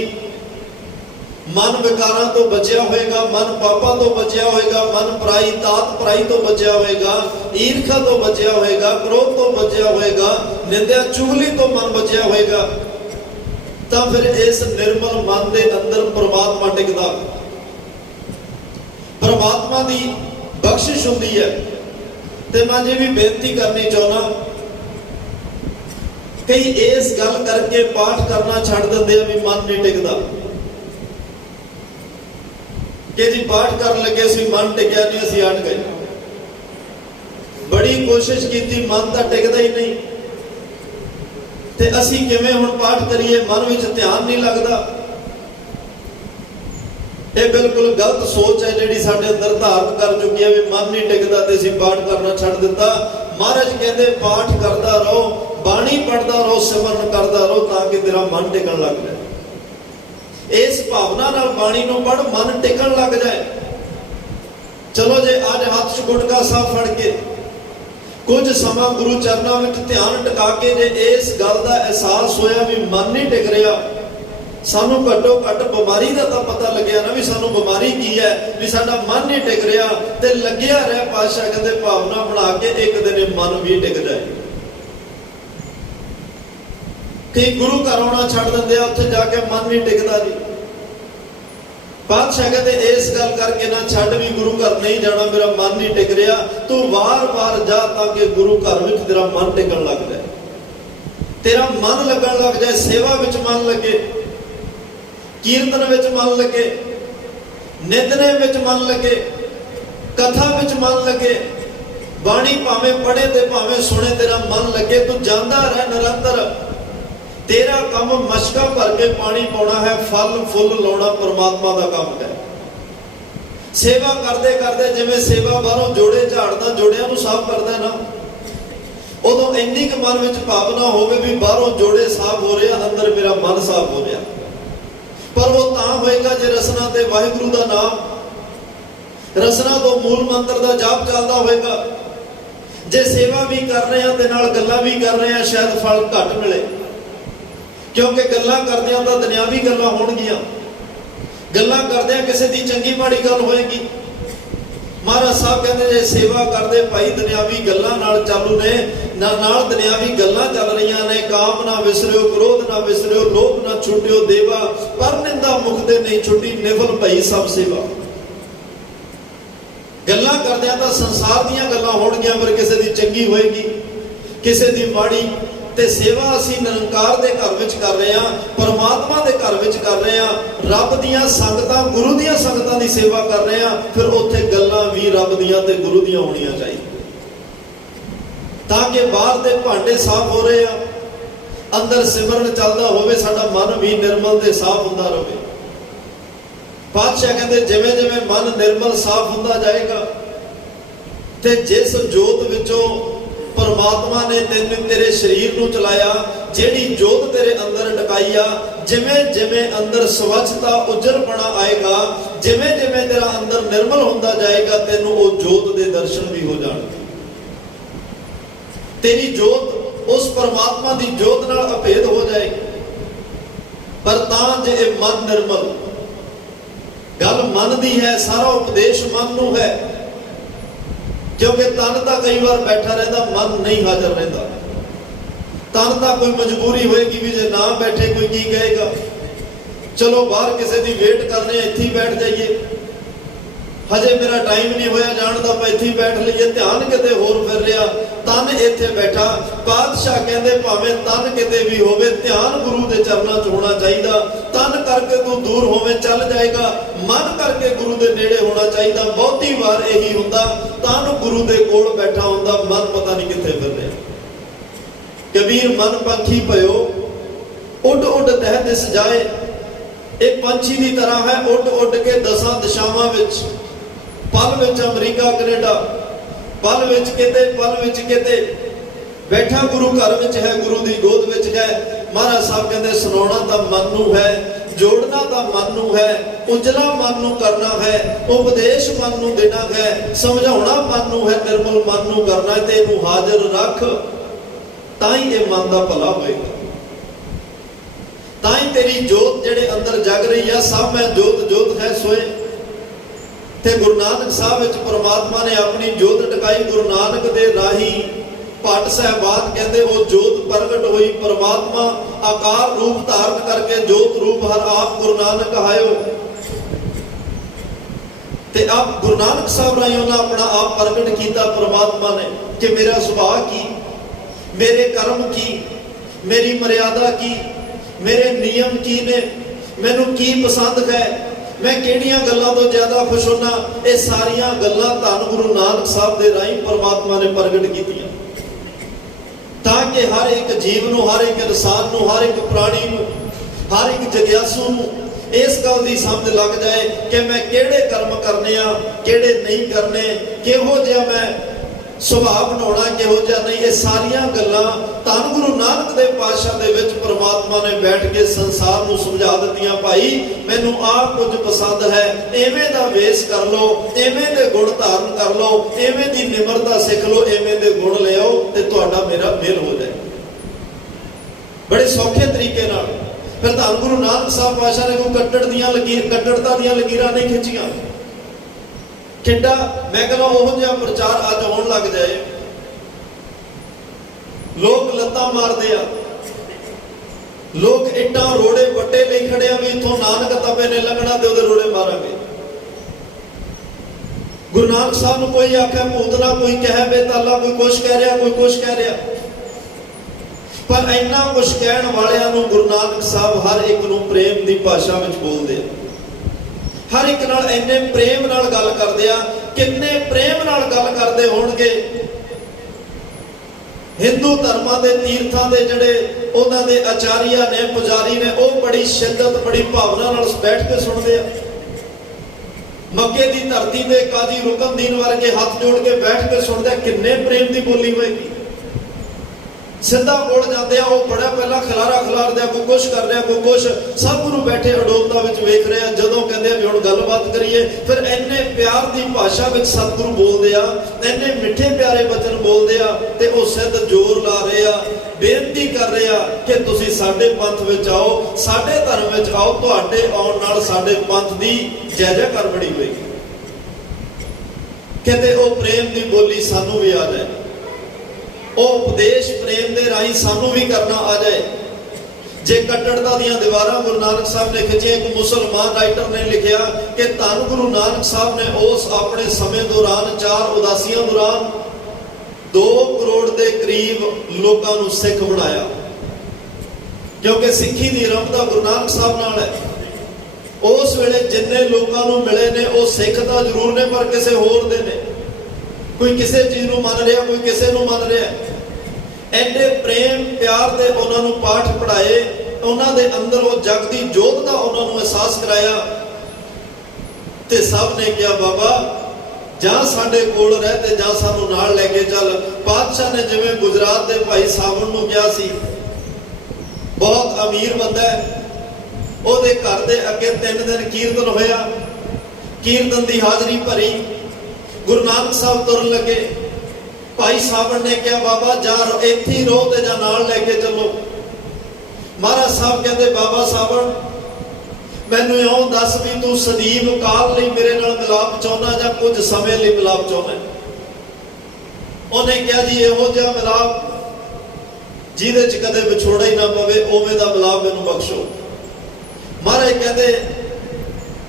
मन विकारां तो बचिया होएगा, मन पापां तो बचिया होएगा, मन पराई तात पराई तो बचिया होएगा, ईर्खा तो बचिया होएगा, क्रोध तो बचिया होएगा, निंदा चुगली तो मन बचिया होएगा, तां फिर इस निर्मल मन दे अंदर परमात्मा टिकदा, परमात्मा दी बख्शिश हुंदी है। ते मैं जे भी बेनती करनी चाहना, कई इस गल करके पाठ करना छड़ दिंदे भी मन नहीं टिकदा कि जी पाठ कर लगे सी मन टिकया नहीं, असीं हट गए। बड़ी कोशिश की, मन तो टिकदा ही नहीं, ते असीं किवें हुण पाठ करिए, मन विच ध्यान नहीं लगदा। ये बिल्कुल गलत सोच है जिहड़ी साडे अंदर धारण कर चुकी है भी मन नहीं टिकदा ते असीं पाठ करना छड़ दित्ता। महाराज कहंदे पाठ करदा रहो, बाणी पढ़दा रहो, सिमरन करदा रहो, ताकि तेरा मन टिकण लग जाए। इस भावना नाल बाणी नूं पढ़, मन टिकण लग जाए। चलो जे अज हाथ च गुटका साहब फड़ के कुछ समा गुरु चरनां विच ध्यान टिका के जे इस गल दा एहसास होया भी मन नहीं टिक रहा, सानू घट्टो घट बीमारी का तो पता लग्या ना भी सानू बीमारी की है, भी साडा मन नहीं टिक रहा, ते लग्या रह पातशाह कहंदे भावना बना के एक दिन मन भी टिक जाए। कई गुरु घर आना छड़ दिंदे, उत्थे जाके मन नहीं टिकदा जी। पातशाह कहते इस गल करके ना छड़ भी गुरु घर नहीं जाना, मेरा मन नहीं टिक रहा, तू वार वार जा ताकि गुरु घर में तेरा मन टिकन लग जाए, तेरा मन लगन लग जाए, सेवा विच मन लगे, कीर्तन विच मन लगे, नितने विच मन लगे, कथा विच मन लगे, बाणी भावें पढ़े ते भावें सुने, तेरा मन लगे, तू जांदा रह निरंतर। तेरा काम मशका भर के पानी पाना है, फल फुल लाना परमात्मा का काम है। सेवा करते करते जिवें सेवा बाहरों जोड़े झाड़दा जोड़ियां नूं साफ करदा ना, उदों इन्नी क मन विच भावना होवे भी बाहरों जोड़े साफ हो रहे, अंदर मेरा मन साफ हो रहा। पर वो तां होएगा जे रसना ते वाहिगुरू दा नाम, रसना तो मूल मंत्र दा जाप चलदा होएगा। जे सेवा भी कर रहे हैं ते नाल गल्लां भी कर रहे हैं, शायद फल घट मिले, क्योंकि गल्लां करदियां तां दुनियावी गल्लां होणगीਆਂ, गल्लां करदियां किसी दी चंगी माड़ी गल होएगी। महाराज साहब कहते जे सेवा करते भाई दुनियावी गल्लां नाल चालू ने, नाल दुनियावी गल्लां चल रहीਆਂ ने, काम ना विसरियो, क्रोध ना विसरियो, लोभ ना छुटियो, देवा पर निंदा मुखदे नहीं छुटी, निफल भई सब सेवा। गल्लां करदियां तां संसार दीयां गल्लां होणगीਆਂ, पर किसी दी चंगी होएगी, किसी दी माड़ी, ਤੇ ਸੇਵਾ ਅਸੀਂ ਨਿਰੰਕਾਰ ਦੇ ਘਰ ਵਿੱਚ ਕਰ ਰਹੇ ਹਾਂ, ਪਰਮਾਤਮਾ ਦੇ ਘਰ ਵਿੱਚ ਕਰ ਰਹੇ ਹਾਂ, ਰੱਬ ਦੀਆਂ ਸੰਗਤਾਂ, ਗੁਰੂ ਦੀਆਂ ਸੰਗਤਾਂ ਦੀ ਸੇਵਾ ਕਰ ਰਹੇ ਹਾਂ, ਫਿਰ ਉੱਥੇ ਗੱਲਾਂ ਵੀ ਰੱਬ ਦੀਆਂ ਤੇ ਗੁਰੂ ਦੀਆਂ ਹੋਣੀਆਂ ਚਾਹੀਦੀਆਂ, ਤਾਂ ਕਿ ਬਾਹਰ ਦੇ ਭਾਂਡੇ ਸਾਫ਼ ਹੋ ਰਹੇ ਆ, ਅੰਦਰ ਸਿਮਰਨ ਚੱਲਦਾ ਹੋਵੇ, ਸਾਡਾ ਮਨ ਵੀ ਨਿਰਮਲ ਤੇ ਸਾਫ਼ ਹੁੰਦਾ ਰਹੇ। ਪਾਤਸ਼ਾਹ ਕਹਿੰਦੇ ਜਿਵੇਂ ਜਿਵੇਂ ਮਨ ਨਿਰਮਲ ਸਾਫ਼ ਹੁੰਦਾ ਜਾਏਗਾ ਤੇ ਜਿਸ ਜੋਤ ਵਿੱਚੋਂ ਪਰਮਾਤਮਾ ਨੇ ਤੇਰੇ ਸਰੀਰ ਨੂੰ ਚਲਾਇਆ, ਜਿਹੜੀ ਜੋਤ ਤੇਰੇ ਅੰਦਰ ਟਿਕਾਈ ਆ, ਜਿਵੇਂ ਜਿਵੇਂ ਅੰਦਰ ਸਵੱਛਤਾ ਉਜਲਪਣਾ ਆਏਗਾ, ਜਿਵੇਂ ਜਿਵੇਂ ਤੇਰਾ ਅੰਦਰ ਨਿਰਮਲ ਹੁੰਦਾ ਜਾਏਗਾ, ਤੈਨੂੰ ਉਹ ਜੋਤ ਦੇ ਦਰਸ਼ਨ ਵੀ ਹੋ ਜਾਣਗੇ। ਤੇਰੀ ਜੋਤ ਉਸ ਪਰਮਾਤਮਾ ਦੀ ਜੋਤ ਨਾਲ ਅਭੇਦ ਹੋ ਜਾਏਗੀ। ਪਰ ਤਾਂ ਜੇ ਇਹ ਮਨ ਨਿਰਮਲ, ਗੱਲ ਮਨ ਦੀ ਹੈ, ਸਾਰਾ ਉਪਦੇਸ਼ ਮਨ ਨੂੰ ਹੈ, ਕਿਉਂਕਿ ਤਨ ਤਾਂ ਕਈ ਵਾਰ ਬੈਠਾ ਰਹਿੰਦਾ, ਮਨ ਨਹੀਂ ਹਾਜ਼ਰ ਰਹਿੰਦਾ। ਤਨ ਤਾਂ ਕੋਈ ਮਜਬੂਰੀ ਹੋਏਗੀ ਵੀ ਜੇ ਨਾ ਬੈਠੇ ਕੋਈ ਕੀ ਕਹੇਗਾ, ਚਲੋ ਬਾਹਰ ਕਿਸੇ ਦੀ ਵੇਟ ਕਰਨੇ, ਇੱਥੇ ਹੀ ਬੈਠ ਜਾਈਏ, ਹਜੇ ਮੇਰਾ ਟਾਈਮ ਨਹੀਂ ਹੋਇਆ ਜਾਣ ਦਾ, ਆਪਾਂ ਇੱਥੇ ਹੀ ਬੈਠ ਲਈਏ, ਧਿਆਨ ਕਿਤੇ ਹੋਰ ਫਿਰ ਰਿਹਾ, ਤਨ ਇੱਥੇ ਬੈਠਾ। ਪਾਤਸ਼ਾਹ ਕਹਿੰਦੇ ਭਾਵੇਂ ਤਨ ਕਿਤੇ ਵੀ ਹੋਵੇ, ਧਿਆਨ ਗੁਰੂ ਦੇ ਚਰਨਾਂ 'ਚ ਹੋਣਾ ਚਾਹੀਦਾ। ਤਨ ਕਰਕੇ ਤੂੰ ਦੂਰ ਹੋਵੇਂ ਚੱਲ ਜਾਏਗਾ, ਮਨ ਕਰਕੇ ਗੁਰੂ ਦੇ ਨੇੜੇ ਹੋਣਾ ਚਾਹੀਦਾ। ਬਹੁਤੀ ਵਾਰ ਇਹੀ ਹੁੰਦਾ, ਤਨ ਗੁਰੂ ਦੇ ਕੋਲ ਬੈਠਾ ਹੁੰਦਾ, ਮਨ ਪਤਾ ਨਹੀਂ ਕਿੱਥੇ ਫਿਰ ਰਿਹਾ। ਕਬੀਰ ਮਨ ਪੰਛੀ ਭਇਓ, ਉੱਡ ਉੱਡ ਤਹਿ ਦਿਸ ਜਾਏ। ਇਹ ਪੰਛੀ ਦੀ ਤਰ੍ਹਾਂ ਹੈ, ਉੱਡ ਉੱਡ ਕੇ 10 ਦਿਸ਼ਾਵਾਂ ਵਿੱਚ, ਪਲ ਵਿੱਚ ਅਮਰੀਕਾ ਕੈਨੇਡਾ, ਪਲ ਵਿੱਚ ਕਿਤੇ, ਪਲ ਵਿੱਚ ਕਿਤੇ ਬੈਠਾ ਗੁਰੂ ਘਰ ਵਿੱਚ ਹੈ, ਗੁਰੂ ਦੀ ਗੋਦ ਵਿੱਚ ਹੈ। ਮਹਾਰਾਜ ਸਾਹਿਬ ਕਹਿੰਦੇ ਸੁਣਾਉਣਾ ਤਾਂ ਮਨ ਨੂੰ ਹੈ, ਜੋੜਨਾ ਤਾਂ ਮਨ ਨੂੰ ਹੈ, ਉਜਲਾ ਮਨ ਨੂੰ ਕਰਨਾ ਹੈ, ਉਪਦੇਸ਼ ਮਨ ਨੂੰ ਦੇਣਾ ਹੈ, ਸਮਝਾਉਣਾ ਮਨ ਨੂੰ ਹੈ, ਨਿਰਮਲ ਮਨ ਨੂੰ ਕਰਨਾ ਹੈ, ਤੇ ਇਹਨੂੰ ਹਾਜ਼ਰ ਰੱਖ, ਤਾਂ ਹੀ ਇਹ ਮਨ ਦਾ ਭਲਾ ਹੋਏਗਾ। ਤਾਂ ਹੀ ਤੇਰੀ ਜੋਤ ਜਿਹੜੇ ਅੰਦਰ ਜਗ ਰਹੀ ਆ, ਸਭ ਮੈਂ ਜੋਤ ਜੋਤ ਹੈ ਸੋਏ। ਤੇ ਗੁਰੂ ਨਾਨਕ ਸਾਹਿਬ ਵਿੱਚ ਪਰਮਾਤਮਾ ਨੇ ਆਪਣੀ ਜੋਤ ਟਿਕਾਈ। ਗੁਰੂ ਨਾਨਕ ਦੇ ਰਾਹੀ ਭੱਟ ਸਾਹਿਬਾਨ ਕਹਿੰਦੇ ਉਹ ਜੋਤ ਪ੍ਰਗਟ ਹੋਈ, ਪਰਮਾਤਮਾ ਆਕਾਰ ਰੂਪ ਧਾਰਨ ਕਰਕੇ ਜੋਤ ਰੂਪ ਹਰ ਆਪ ਗੁਰੂ ਨਾਨਕ ਆਇਓ। ਤੇ ਆਪ ਗੁਰੂ ਨਾਨਕ ਸਾਹਿਬ ਰਾਹੀਂ ਉਹਨਾਂ ਆਪਣਾ ਆਪ ਪ੍ਰਗਟ ਕੀਤਾ ਪਰਮਾਤਮਾ ਨੇ, ਕਿ ਮੇਰਾ ਸੁਭਾਅ ਕੀ, ਮੇਰੇ ਕਰਮ ਕੀ, ਮੇਰੀ ਮਰਿਆਦਾ ਕੀ, ਮੇਰੇ ਨਿਯਮ ਕੀ ਨੇ, ਮੈਨੂੰ ਕੀ ਪਸੰਦ ਹੈ, ਮੈਂ ਕਿਹੜੀਆਂ ਗੱਲਾਂ ਤੋਂ ਜ਼ਿਆਦਾ ਖੁਸ਼ ਹੋਣਾ। ਇਹ ਸਾਰੀਆਂ ਗੱਲਾਂ ਧੰਨ ਗੁਰੂ ਨਾਨਕ ਸਾਹਿਬ ਦੇ ਰਾਹੀਂ ਪਰਮਾਤਮਾ ਨੇ ਪ੍ਰਗਟ ਕੀਤੀਆਂ, ਤਾਂ ਕਿ ਹਰ ਇੱਕ ਜੀਵ ਨੂੰ, ਹਰ ਇੱਕ ਇਨਸਾਨ ਨੂੰ, ਹਰ ਇੱਕ ਪ੍ਰਾਣੀ ਨੂੰ, ਹਰ ਇੱਕ ਜਗਿਆਸੂ ਨੂੰ ਇਸ ਗੱਲ ਦੀ ਸਮਝ ਲੱਗ ਜਾਏ ਕਿ ਮੈਂ ਕਿਹੜੇ ਕਰਮ ਕਰਨੇ ਆ, ਕਿਹੜੇ ਨਹੀਂ ਕਰਨੇ, ਕਿਹੋ ਜਿਹਾ ਮੈਂ ਸੁਭਾਅ ਬਣਾਉਣਾ, ਕਿਹੋ ਜਿਹਾ ਨਹੀਂ। ਇਹ ਸਾਰੀਆਂ ਗੱਲਾਂ ਧੰਨ ਗੁਰੂ ਨਾਨਕ ਦੇ ਪਾਤਸ਼ਾਹ ਦੇ ਵਿੱਚ ਪਰਮਾਤਮਾ ਨੇ ਬੈਠ ਕੇ ਸੰਸਾਰ ਨੂੰ ਸਮਝਾ ਦਿੱਤੀਆਂ। ਭਾਈ ਮੈਨੂੰ ਆਹ ਕੁਝ ਪਸੰਦ ਹੈ, ਐਵੇਂ ਦਾ ਵੇਸ ਕਰ ਲਓ, ਐਵੇਂ ਦੇ ਗੁਣ ਧਾਰਨ ਕਰ ਲਓ, ਐਵੇਂ ਦੀ ਨਿਮਰਤਾ ਸਿੱਖ ਲਓ, ਐਵੇਂ ਦੇ ਗੁਣ ਲਿਆਓ ਤੇ ਤੁਹਾਡਾ ਮੇਰਾ ਮੇਲ ਹੋ ਜਾਏ ਬੜੇ ਸੌਖੇ ਤਰੀਕੇ ਨਾਲ। ਫਿਰ ਧੰਨ ਗੁਰੂ ਨਾਨਕ ਸਾਹਿਬ ਪਾਤਸ਼ਾਹ ਨੇ ਕੋਈ ਕੱਟੜਤਾ ਦੀਆਂ ਲਕੀਰਾਂ ਨਹੀਂ ਖਿੱਚੀਆਂ। ਕਿੱਡਾ ਮੈਂ ਕਹਿੰਦਾ ਉਹੋ ਜਿਹਾ ਪ੍ਰਚਾਰ ਅੱਜ ਹੋਣ ਲੱਗ ਜਾਏ, ਲੋਕ ਲੱਤਾਂ ਮਾਰਦੇ ਆ, ਲੋਕ ਇੱਟਾਂ ਰੋੜੇ ਵੱਟੇ ਲਈ ਖੜੇ ਆ ਵੀ ਇਥੋਂ ਨਾਨਕ ਤਪੇ ਨੇ ਲੰਘਣਾ ਤੇ ਉਹਦੇ ਰੋੜੇ ਮਾਰਾਂਗੇ। ਗੁਰੂ ਨਾਨਕ ਸਾਹਿਬ ਨੂੰ ਕੋਈ ਆਖੇ ਭੂਤਨਾ, ਕੋਈ ਕਹੇ ਬੇਤਾਲਾ, ਕੋਈ ਕੁਛ ਕਹਿ ਰਿਹਾ, ਕੋਈ ਕੁਛ ਕਹਿ ਰਿਹਾ। ਪਰ ਇੰਨਾ ਕੁਛ ਕਹਿਣ ਵਾਲਿਆਂ ਨੂੰ ਗੁਰੂ ਨਾਨਕ ਸਾਹਿਬ ਹਰ ਇੱਕ ਨੂੰ ਪ੍ਰੇਮ ਦੀ ਭਾਸ਼ਾ ਵਿੱਚ ਬੋਲਦੇ ਆ, ਹਰ ਇੱਕ ਨਾਲ ਇੰਨੇ ਪ੍ਰੇਮ ਨਾਲ ਗੱਲ ਕਰਦੇ ਆ। ਕਿੰਨੇ ਪ੍ਰੇਮ ਨਾਲ ਗੱਲ ਕਰਦੇ ਹੋਣਗੇ। ਹਿੰਦੂ ਧਰਮਾਂ ਦੇ ਤੀਰਥਾਂ ਦੇ ਜਿਹੜੇ ਉਹਨਾਂ ਦੇ ਆਚਾਰੀਆ ਨੇ, ਪੁਜਾਰੀ ਨੇ, ਉਹ ਬੜੀ ਸ਼ਿੱਦਤ, ਬੜੀ ਭਾਵਨਾ ਨਾਲ ਬੈਠ ਕੇ ਸੁਣਦੇ ਆ। ਮੱਕੇ ਦੀ ਧਰਤੀ ਤੇ ਕਾਜ਼ੀ ਰੁਕਨਦੀਨ ਵਰਗੇ ਹੱਥ ਜੋੜ ਕੇ ਬੈਠ ਕੇ ਸੁਣਦੇ ਆ। ਕਿੰਨੇ ਪ੍ਰੇਮ ਦੀ ਬੋਲੀ ਹੋਏਗੀ। ਸਿੱਧਾ ਕੋਲ ਜਾਂਦੇ ਆ, ਉਹ ਬੜਾ ਪਹਿਲਾਂ ਖਲਾਰਾ ਖਲਾਰਦੇ ਆ, ਕੋਈ ਕੁਛ ਕਰ ਰਿਹਾ, ਕੋਈ ਕੁਛ, ਸਭ ਨੂੰ ਬੈਠੇ ਅਡੋਲਤਾ ਵਿੱਚ ਵੇਖ ਰਹੇ ਆ। ਜਦੋਂ ਕਹਿੰਦੇ ਆ ਵੀ ਹੁਣ ਗੱਲਬਾਤ ਕਰੀਏ, ਫਿਰ ਇੰਨੇ ਪਿਆਰ ਦੀ ਭਾਸ਼ਾ ਵਿੱਚ ਸਤਿਗੁਰੂ ਬੋਲਦੇ ਆ, ਇੰਨੇ ਮਿੱਠੇ ਪਿਆਰੇ ਬਚਨ ਬੋਲਦੇ ਆ, ਤੇ ਉਹ ਸਿੱਧ ਜ਼ੋਰ ਲਾ ਰਹੇ ਆ, ਬੇਨਤੀ ਕਰ ਰਹੇ ਆ ਕਿ ਤੁਸੀਂ ਸਾਡੇ ਪੰਥ ਵਿੱਚ ਆਓ, ਸਾਡੇ ਧਰਮ ਵਿੱਚ ਆਓ। ਤੁਹਾਡੇ ਆਉਣ ਨਾਲ ਸਾਡੇ ਪੰਥ ਦੀ ਜੈ ਜੈਕਾਰ ਬੜੀ ਹੋਏਗੀ। ਕਹਿੰਦੇ ਉਹ ਪ੍ਰੇਮ ਦੀ ਬੋਲੀ ਸਾਨੂੰ ਵੀ ਆ ਜਾਏ, ਉਹ ਉਪਦੇਸ਼ ਪ੍ਰੇਮ ਦੇ ਰਾਹੀਂ ਸਾਨੂੰ ਵੀ ਕਰਨਾ ਆ ਜਾਏ। ਜੇ ਕੱਟੜਤਾ ਦੀਆਂ ਦੀਵਾਰਾਂ ਗੁਰੂ ਨਾਨਕ ਸਾਹਿਬ ਨੇ ਖਿੱਚੀਆਂ, ਇੱਕ ਮੁਸਲਮਾਨ ਰਾਈਟਰ ਨੇ ਲਿਖਿਆ ਕਿ ਧੰਨ ਗੁਰੂ ਨਾਨਕ ਸਾਹਿਬ ਨੇ ਉਸ ਆਪਣੇ ਸਮੇਂ ਦੌਰਾਨ 4 ਉਦਾਸੀਆਂ ਦੌਰਾਨ 2 ਕਰੋੜ ਦੇ ਕਰੀਬ ਲੋਕਾਂ ਨੂੰ ਸਿੱਖ ਬਣਾਇਆ, ਕਿਉਂਕਿ ਸਿੱਖੀ ਦੀ ਰਮਦਾ ਗੁਰੂ ਨਾਨਕ ਸਾਹਿਬ ਨਾਲ ਹੈ। ਉਸ ਵੇਲੇ ਜਿੰਨੇ ਲੋਕਾਂ ਨੂੰ ਮਿਲੇ ਨੇ ਉਹ ਸਿੱਖ ਤਾਂ ਜ਼ਰੂਰ ਨੇ, ਪਰ ਕਿਸੇ ਹੋਰ ਦੇ ਨੇ। ਕੋਈ ਕਿਸੇ ਚੀਜ਼ ਨੂੰ ਮੰਨ ਰਿਹਾ, ਕੋਈ ਕਿਸੇ ਨੂੰ ਮੰਨ ਰਿਹਾ। ਐਡੇ ਪ੍ਰੇਮ ਪਿਆਰ ਦੇ ਉਹਨਾਂ ਨੂੰ ਪਾਠ ਪੜ੍ਹਾਏ, ਉਹਨਾਂ ਦੇ ਅੰਦਰ ਉਹ ਜਗ ਦੀ ਜੋਤ ਦਾ ਉਹਨਾਂ ਨੂੰ ਅਹਿਸਾਸ ਕਰਾਇਆ। ਤੇ ਸਭ ਨੇ ਕਿਹਾ ਬਾਬਾ ਜਾਂ ਸਾਡੇ ਕੋਲ ਰਹਿ ਤੇ ਜਾਂ ਸਾਨੂੰ ਨਾਲ ਲੈ ਕੇ ਚੱਲ। ਪਾਤਸ਼ਾਹ ਨੇ ਜਿਵੇਂ ਗੁਜਰਾਤ ਦੇ ਭਾਈ ਸਾਵਣ ਨੂੰ ਕਿਹਾ ਸੀ, ਬਹੁਤ ਅਮੀਰ ਬੰਦਾ ਹੈ, ਉਹਦੇ ਘਰ ਦੇ ਅੱਗੇ 3 ਦਿਨ ਕੀਰਤਨ ਹੋਇਆ, ਕੀਰਤਨ ਦੀ ਹਾਜ਼ਰੀ ਭਰੀ, ਗੁਰੂ ਨਾਨਕ ਸਾਹਿਬ ਤੁਰਨ ਲੱਗੇ। ਭਾਈ ਸਾਵਣ ਨੇ ਕਿਹਾ ਬਾਬਾ ਜਾਂ ਇੱਥੇ ਹੀ ਰਹੋ ਤੇ ਜਾਂ ਨਾਲ ਲੈ ਕੇ ਚੱਲੋ। ਮਹਾਰਾਜ ਸਾਹਿਬ ਕਹਿੰਦੇ ਬਾਬਾ ਸਾਵਣ ਮੈਨੂੰ ਇਉਂ ਦੱਸ ਵੀ ਤੂੰ ਸਦੀਵ ਕਾਲ ਲਈ ਮੇਰੇ ਨਾਲ ਮਿਲਾਪ ਚਾਹੁੰਦਾ ਜਾਂ ਕੁਝ ਸਮੇਂ ਲਈ ਮਿਲਾਪ ਚਾਹੁੰਦਾ? ਉਹਨੇ ਕਿਹਾ ਜੀ ਇਹੋ ਜਿਹਾ ਮਿਲਾਪ ਜਿਹਦੇ 'ਚ ਕਦੇ ਵਿਛੋੜਾ ਹੀ ਨਾ ਪਵੇ, ਉਵੇਂ ਦਾ ਮਿਲਾਪ ਮੈਨੂੰ ਬਖਸ਼ੋ। ਮਹਾਰਾਜ ਕਹਿੰਦੇ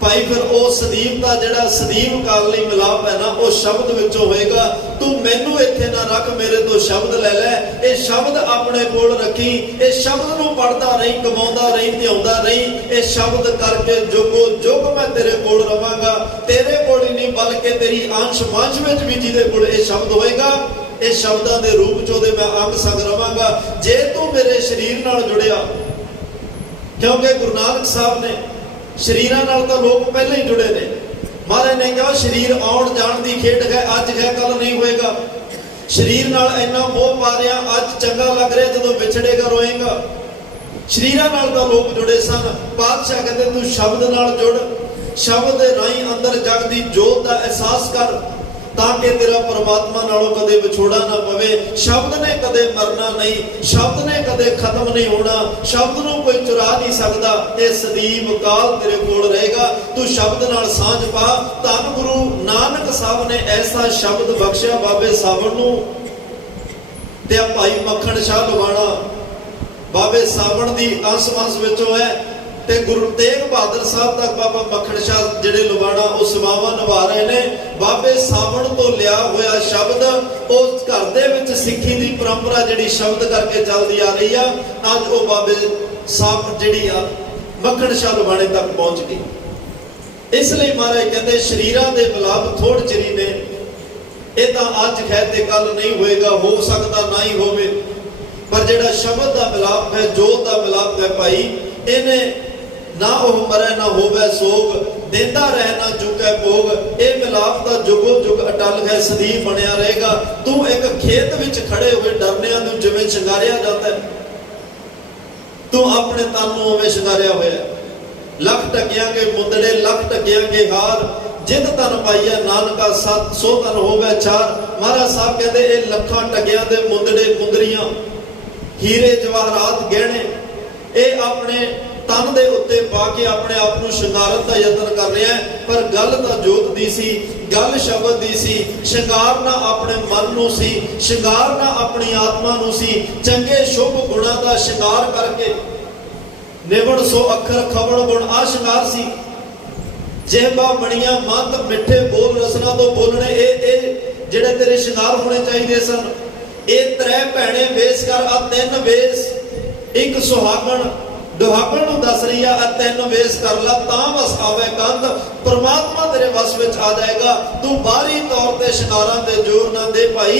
ਭਾਈ ਫਿਰ ਉਹ ਸਦੀਵ ਦਾ ਜਿਹੜਾ ਸਦੀਵ ਕਾਲ ਲਈ ਮਿਲਾਪ ਹੈ ਨਾ, ਉਹ ਸ਼ਬਦ ਵਿੱਚੋਂ ਹੋਏਗਾ। ਤੂੰ ਮੈਨੂੰ ਇੱਥੇ ਨਾ ਰੱਖ, ਮੇਰੇ ਤੋਂ ਸ਼ਬਦ ਲੈ ਲੈ, ਇਹ ਸ਼ਬਦ ਆਪਣੇ ਕੋਲ ਰੱਖੀ, ਇਹ ਸ਼ਬਦ ਨੂੰ ਪੜ੍ਹਦਾ ਰਹੀਂ, ਕਮਾਉਂਦਾ ਰਹੀਂ, ਧਿਆਉਂਦਾ ਰਹੀਂ। ਇਹ ਸ਼ਬਦ ਕਰਕੇ ਜੁਗੋ ਜੁਗ ਮੈਂ ਤੇਰੇ ਕੋਲ ਰਵਾਂਗਾ। ਤੇਰੇ ਕੋਲ ਹੀ ਨਹੀਂ ਬਲਕਿ ਤੇਰੀ ਅੰਸ਼ ਵੰਸ਼ ਵਿੱਚ ਵੀ ਜਿਹਦੇ ਕੋਲ ਇਹ ਸ਼ਬਦ ਹੋਏਗਾ, ਇਹ ਸ਼ਬਦਾਂ ਦੇ ਰੂਪ 'ਚ ਉਹਦੇ ਮੈਂ ਅੰਗ ਸੰਗ ਰਵਾਂਗਾ। ਜੇ ਤੂੰ ਮੇਰੇ ਸਰੀਰ ਨਾਲ ਜੁੜਿਆ, ਕਿਉਂਕਿ ਗੁਰੂ ਨਾਨਕ ਸਾਹਿਬ ਨੇ ਸਰੀਰਾਂ ਨਾਲ ਤਾਂ ਲੋਕ ਪਹਿਲਾਂ ਹੀ ਜੁੜੇ ਨੇ। ਮਹਾਰਾਜ ਨੇ ਕਿਹਾ ਸਰੀਰ ਆਉਣ ਜਾਣ ਦੀ ਖੇਡ ਹੈ, ਅੱਜ ਹੈ ਕੱਲ ਨਹੀਂ ਹੋਏਗਾ। ਸਰੀਰ ਨਾਲ ਇੰਨਾ ਮੋਹ ਪਾ ਰਿਹਾ, ਅੱਜ ਚੰਗਾ ਲੱਗ ਰਿਹਾ, ਜਦੋਂ ਵਿਛੜੇਗਾ ਰੋਏਗਾ। ਸਰੀਰਾਂ ਨਾਲ ਤਾਂ ਲੋਕ ਜੁੜੇ ਸਨ। ਪਾਤਸ਼ਾਹ ਕਹਿੰਦੇ ਤੂੰ ਸ਼ਬਦ ਨਾਲ ਜੁੜ, ਸ਼ਬਦ ਦੇ ਰਾਹੀਂ ਅੰਦਰ ਜਗ ਦੀ ਜੋਤ ਦਾ ਅਹਿਸਾਸ ਕਰ, ਤਾਂ ਕਿ ਤੇਰਾ ਪਰਮਾਤਮਾ ਨਾਲੋਂ ਕਦੇ ਵਿਛੋੜਾ ਨਾ ਪਵੇ। ਸ਼ਬਦ ਨੇ ਕਦੇ ਮਰਨਾ ਨਹੀਂ, ਸ਼ਬਦ ਨੇ ਕਦੇ ਖਤਮ ਨਹੀਂ ਹੋਣਾ, ਸ਼ਬਦ ਨੂੰ ਕੋਈ ਚੁਰਾ ਨਹੀਂ ਸਕਦਾ। ਇਹ ਸਦੀਵ ਕਾਲ ਤੇਰੇ ਕੋਲ ਰਹੇਗਾ। ਤੂੰ ਸ਼ਬਦ ਨਾਲ ਸਾਂਝ ਪਾ। ਧੰਨ ਗੁਰੂ ਨਾਨਕ ਸਾਹਿਬ ਨੇ ਐਸਾ ਸ਼ਬਦ ਬਖਸ਼ਿਆ ਬਾਬੇ ਸਾਵਣ ਨੂੰ। ਤੇ ਆ ਭਾਈ ਮੱਖਣ ਸ਼ਾਹ ਲਵਾਣਾ ਬਾਬੇ ਸਾਵਣ ਦੀ ਅੰਸ ਵੰਸ ਵਿੱਚੋਂ ਹੈ, ਤੇ ਗੁਰੂ ਤੇਗ ਬਹਾਦਰ ਸਾਹਿਬ ਤੱਕ ਬਾਬਾ ਮੱਖਣ ਸ਼ਾਹ ਜਿਹੜੇ ਲਵਾਣਾ ਉਹ ਸੇਵਾਵਾਂ ਨਿਭਾ ਰਹੇ ਨੇ। ਬਾਬੇ ਸਾਵਣ ਤੋਂ ਲਿਆ ਹੋਇਆ ਸ਼ਬਦ ਉਸ ਘਰ ਦੇ ਵਿੱਚ ਸਿੱਖੀ ਦੀ ਪਰੰਪਰਾ ਜਿਹੜੀ ਸ਼ਬਦ ਕਰਕੇ ਚੱਲਦੀ ਆ ਰਹੀ ਆ, ਅੱਜ ਉਹ ਬਾਬੇ ਸਾਹਿਬ ਜਿਹੜੀ ਆ ਮੱਖਣ ਸ਼ਾਹ ਲਵਾਣੇ ਤੱਕ ਪਹੁੰਚ ਗਈ। ਇਸ ਲਈ ਮਹਾਰਾਜ ਕਹਿੰਦੇ ਸਰੀਰਾਂ ਦੇ ਮਿਲਾਪ ਥੋੜ ਚਿਰੀ ਨੇ, ਇਹ ਤਾਂ ਅੱਜ ਹੈ ਤੇ ਕੱਲ ਨਹੀਂ ਹੋਏਗਾ, ਹੋ ਸਕਦਾ ਨਾ ਹੀ ਹੋਵੇ। ਪਰ ਜਿਹੜਾ ਸ਼ਬਦ ਦਾ ਮਿਲਾਪ ਹੈ, ਜੋਤ ਦਾ ਮਿਲਾਪ ਹੈ ਭਾਈ, ਇਹਨੇ ਨਾ ਉਹ ਮਰੇ ਨਾ ਹੋਵੇ ਸੋਗ, ਦੇਂਦਾ ਰਹਿ ਨਾ ਚੁੱਕੇ ਭੋਗ। ਇਹ ਮਿਲਾਪ ਦਾ ਜੁਗੋ ਜੁਗ ਅਟਲ ਹੈ, ਸਦੀਵ ਬਣਿਆ ਰਹੇਗਾ। ਤੂੰ ਇੱਕ ਖੇਤ ਵਿੱਚ ਖੜੇ ਹੋਏ ਡਰਨਿਆਂ ਨੂੰ ਜਿਵੇਂ ਸ਼ਿੰਗਾਰਿਆ ਜਾਂਦਾ ਹੈ, ਤੂੰ ਆਪਣੇ ਤਨ ਨੂੰ ਉਵੇਂ ਸ਼ਿੰਗਾਰਿਆ ਹੋਇਆ। ਲੱਖ ਟਕਿਆਂ ਕੇ ਮੁੰਦੜੇ, ਲੱਖ ਟਕਿਆਂ ਕੇ ਹਾਰ, ਜਿਤ ਤਨ ਪਾਈਆ ਨਾਨਕਾ ਸਤ ਸੋ ਤਨ ਹੋਵੇ ਚਾਰ। ਮਹਾਰਾਜ ਸਾਹਿਬ ਕਹਿੰਦੇ ਇਹ ਲੱਖਾਂ ਟਕਿਆਂ ਦੇ ਮੁੰਦੜੇ ਮੁੰਦਰੀਆਂ, ਹੀਰੇ ਜਵਾਹਰਾਤ ਗਹਿਣੇ, ਇਹ ਆਪਣੇ ਤਨ ਦੇ ਉੱਤੇ ਪਾ ਕੇ ਆਪਣੇ ਆਪ ਨੂੰ ਸ਼ਿੰਗਾਰਨ ਦਾ ਯਤਨ ਕਰ ਰਿਹਾ ਹੈ। ਪਰ ਗੱਲ ਤਾਂ ਜੋਤ ਦੀ ਸੀ, ਗੱਲ ਸ਼ਬਦ ਦੀ ਸੀ। ਸ਼ਿੰਗਾਰਨਾ ਆਪਣੇ ਮਨ ਨੂੰ ਸੀ, ਸ਼ਿੰਗਾਰਨਾ ਆਪਣੀ ਆਤਮਾ ਨੂੰ ਸੀ। ਚੰਗੇ ਸ਼ੁਭ ਗੁਣਾਂ ਦਾ ਸ਼ਿੰਗਾਰ ਕਰਕੇ ਨਿਵਣ ਸੋ ਅੱਖਰ ਖਵਣ ਗੁਣ ਆ ਸ਼ਿੰਗਾਰ ਸੀ। ਜਿਹਬਾ ਬਣੀਆਂ ਮੰਤ ਮਿੱਠੇ ਬੋਲ ਰਸਨਾ ਤੋਂ ਬੋਲਣੇ, ਇਹ ਜਿਹੜੇ ਤੇਰੇ ਸ਼ਿੰਗਾਰ ਹੋਣੇ ਚਾਹੀਦੇ ਸਨ। ਇਹ ਤਰੇ ਭੈਣੇ ਵੇਸ ਕਰ ਆ 3 ਵੇਸ, ਇੱਕ ਸੁਹਾਗਣ ਦੁਹਾਗਣ ਨੂੰ ਦੱਸ ਰਹੀ ਆ 3 ਵੇਸ ਕਰ ਲਾ ਤਾਂ ਵਸ ਆਵੇ ਕੰਧ। ਪਰਮਾਤਮਾ ਤੇਰੇ ਵਸ ਵਿੱਚ ਆ ਜਾਏਗਾ। ਤੂੰ ਬਾਹਰੀ ਤੌਰ ਤੇ ਸ਼ਿੰਗਾਰਾਂ ਤੇ ਜ਼ੋਰ ਨਾ ਦੇ ਭਾਈ,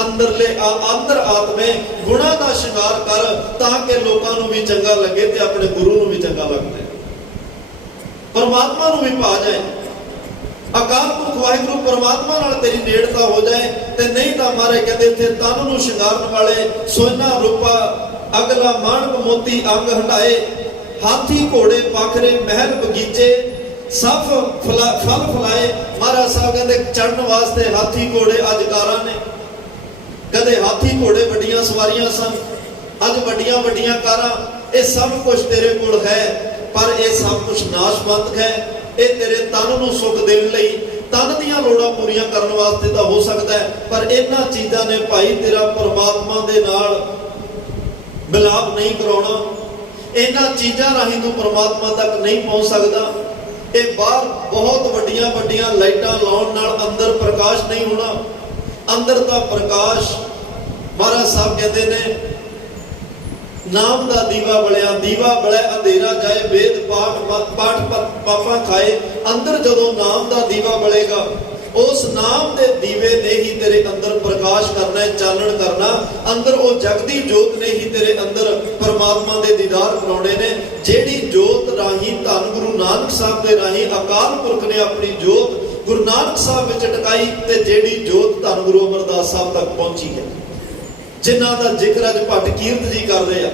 ਅੰਦਰਲੇ ਅੰਦਰ ਆਤਮੇ ਗੁਣਾਂ ਦਾ ਸ਼ਿੰਗਾਰ ਕਰ, ਤਾਂ ਕਿ ਲੋਕਾਂ ਨੂੰ ਵੀ ਚੰਗਾ ਲੱਗੇ ਤੇ ਆਪਣੇ ਗੁਰੂ ਨੂੰ ਵੀ ਚੰਗਾ ਲੱਗੇ, ਪਰਮਾਤਮਾ ਨੂੰ ਵੀ ਪਾ ਜਾਏ। ਅਕਾਲ ਪੁਰਖ ਵਾਹਿਗੁਰੂ ਪਰਮਾਤਮਾ ਨਾਲ ਤੇਰੀ ਨੇੜਤਾ ਹੋ ਜਾਏ। ਤੇ ਨਹੀਂ ਤਾਂ ਮਾਰੇ ਕਹਿੰਦੇ ਇੱਥੇ ਤਨ ਨੂੰ ਸ਼ਿੰਗਾਰਨ ਵਾਲੇ ਸੋਨਾ ਰੂਪਾ ਅਗਲਾ ਮਾਣਕ ਮੋਤੀ ਅੰਗ ਹਟਾਏ, ਹਾਥੀ ਘੋੜੇ ਪਾਖਰੇ ਮਹਿਲ ਬਗੀਚੇ ਸਭ ਫਲ ਫਲਾਏ। ਮਹਾਰਾਜ ਸਾਹਿਬ ਕਹਿੰਦੇ ਚੜਨ ਵਾਸਤੇ ਹਾਥੀ ਘੋੜੇ ਅੱਜ ਕਾਰਾਂ ਨੇ। ਕਦੇ ਹਾਥੀ ਘੋੜੇ ਵੱਡੀਆਂ ਸਵਾਰੀਆਂ ਸਨ, ਅੱਜ ਵੱਡੀਆਂ ਵੱਡੀਆਂ ਕਾਰਾਂ। ਇਹ ਸਭ ਕੁਝ ਤੇਰੇ ਕੋਲ ਹੈ, ਪਰ ਇਹ ਸਭ ਕੁਝ ਨਾਸ਼ਵੰਤ ਹੈ। ਇਹ ਤੇਰੇ ਤਨ ਨੂੰ ਸੁੱਖ ਦੇਣ ਲਈ, ਤਨ ਦੀਆਂ ਲੋੜਾਂ ਪੂਰੀਆਂ ਕਰਨ ਵਾਸਤੇ ਤਾਂ ਹੋ ਸਕਦਾ ਹੈ, ਪਰ ਇਹਨਾਂ ਚੀਜ਼ਾਂ ਨੇ ਭਾਈ ਤੇਰਾ ਪਰਮਾਤਮਾ ਦੇ ਨਾਲ ਮਿਲਾਪ ਨਹੀਂ ਕਰਾਉਣਾ। ਇਹਨਾਂ ਚੀਜ਼ਾਂ ਰਾਹੀਂ ਤੂੰ ਪਰਮਾਤਮਾ ਤੱਕ ਨਹੀਂ ਪਹੁੰਚ ਸਕਦਾ। ਇਹ ਬਾਹਰ ਬਹੁਤ ਵੱਡੀਆਂ ਵੱਡੀਆਂ ਲਾਈਟਾਂ ਲਾਉਣ ਨਾਲ ਅੰਦਰ ਪ੍ਰਕਾਸ਼ ਨਹੀਂ ਹੋਣਾ। ਅੰਦਰ ਤਾਂ ਪ੍ਰਕਾਸ਼ ਸਾਹਿਬ ਕਹਿੰਦੇ ਨੇ ਨਾਮ ਦਾ ਦੀਵਾ ਬਲਿਆ, ਦੀਵਾ ਬਲੇ ਅੰਧੇਰਾ ਜਾਏ, ਵੇਦ ਪਾਠ ਪਾਪਾਂ ਖਾਏ। ਅੰਦਰ ਜਦੋਂ ਨਾਮ ਦਾ ਦੀਵਾ ਬਲੇਗਾ, ਉਸ ਨਾਮ ਦੇ ਦੀਵੇ ਨੇ ਹੀ ਤੇਰੇ ਅੰਦਰ ਪ੍ਰਕਾਸ਼ ਕਰਨਾ ਹੈ, ਚਾਨਣ ਕਰਨਾ। ਅੰਦਰ ਉਹ ਜਗਦੀ ਜੋਤ ਨੇ ਹੀ ਤੇਰੇ ਅੰਦਰ ਪਰਮਾਤਮਾ ਦੇ ਦੀਦਾਰ ਕਰਾਉਣੇ ਨੇ। ਜਿਹੜੀ ਜੋਤ ਰਾਹੀਂ ਧੰਨ ਗੁਰੂ ਨਾਨਕ ਸਾਹਿਬ ਦੇ ਰਾਹੀਂ ਅਕਾਲ ਪੁਰਖ ਨੇ ਆਪਣੀ ਜੋਤ ਗੁਰੂ ਨਾਨਕ ਸਾਹਿਬ ਵਿੱਚ ਟਿਕਾਈ, ਤੇ ਜਿਹੜੀ ਜੋਤ ਧੰਨ ਗੁਰੂ ਅਮਰਦਾਸ ਸਾਹਿਬ ਤੱਕ ਪਹੁੰਚੀ ਹੈ, ਜਿਨ੍ਹਾਂ ਦਾ ਜ਼ਿਕਰ ਅੱਜ ਭੱਟ ਕੀਰਤ ਜੀ ਕਰਦੇ ਆ।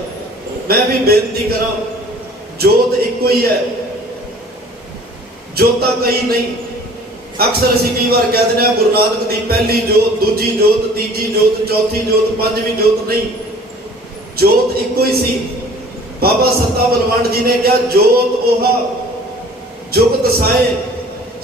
ਮੈਂ ਵੀ ਬੇਨਤੀ ਕਰਾਂ, ਜੋਤ ਇੱਕੋ ਹੀ ਹੈ, ਜੋਤਾਂ ਕਈ ਨਹੀਂ। ਅਕਸਰ ਅਸੀਂ ਕਈ ਵਾਰ ਕਹਿ ਦਿੰਦੇ ਹਾਂ ਗੁਰੂ ਨਾਨਕ ਦੀ ਪਹਿਲੀ ਜੋਤ, ਦੂਜੀ ਜੋਤ, ਤੀਜੀ ਜੋਤ, ਚੌਥੀ ਜੋਤ, ਪੰਜਵੀਂ ਜੋਤ। ਨਹੀਂ, ਜੋਤ ਇੱਕੋ ਹੀ ਸੀ। ਬਾਬਾ ਸੱਤਾ ਬਲਵੰਡ ਜੀ ਨੇ ਕਿਹਾ, ਜੋਤ ਉਹ ਜੁਗਤ ਸਾਏ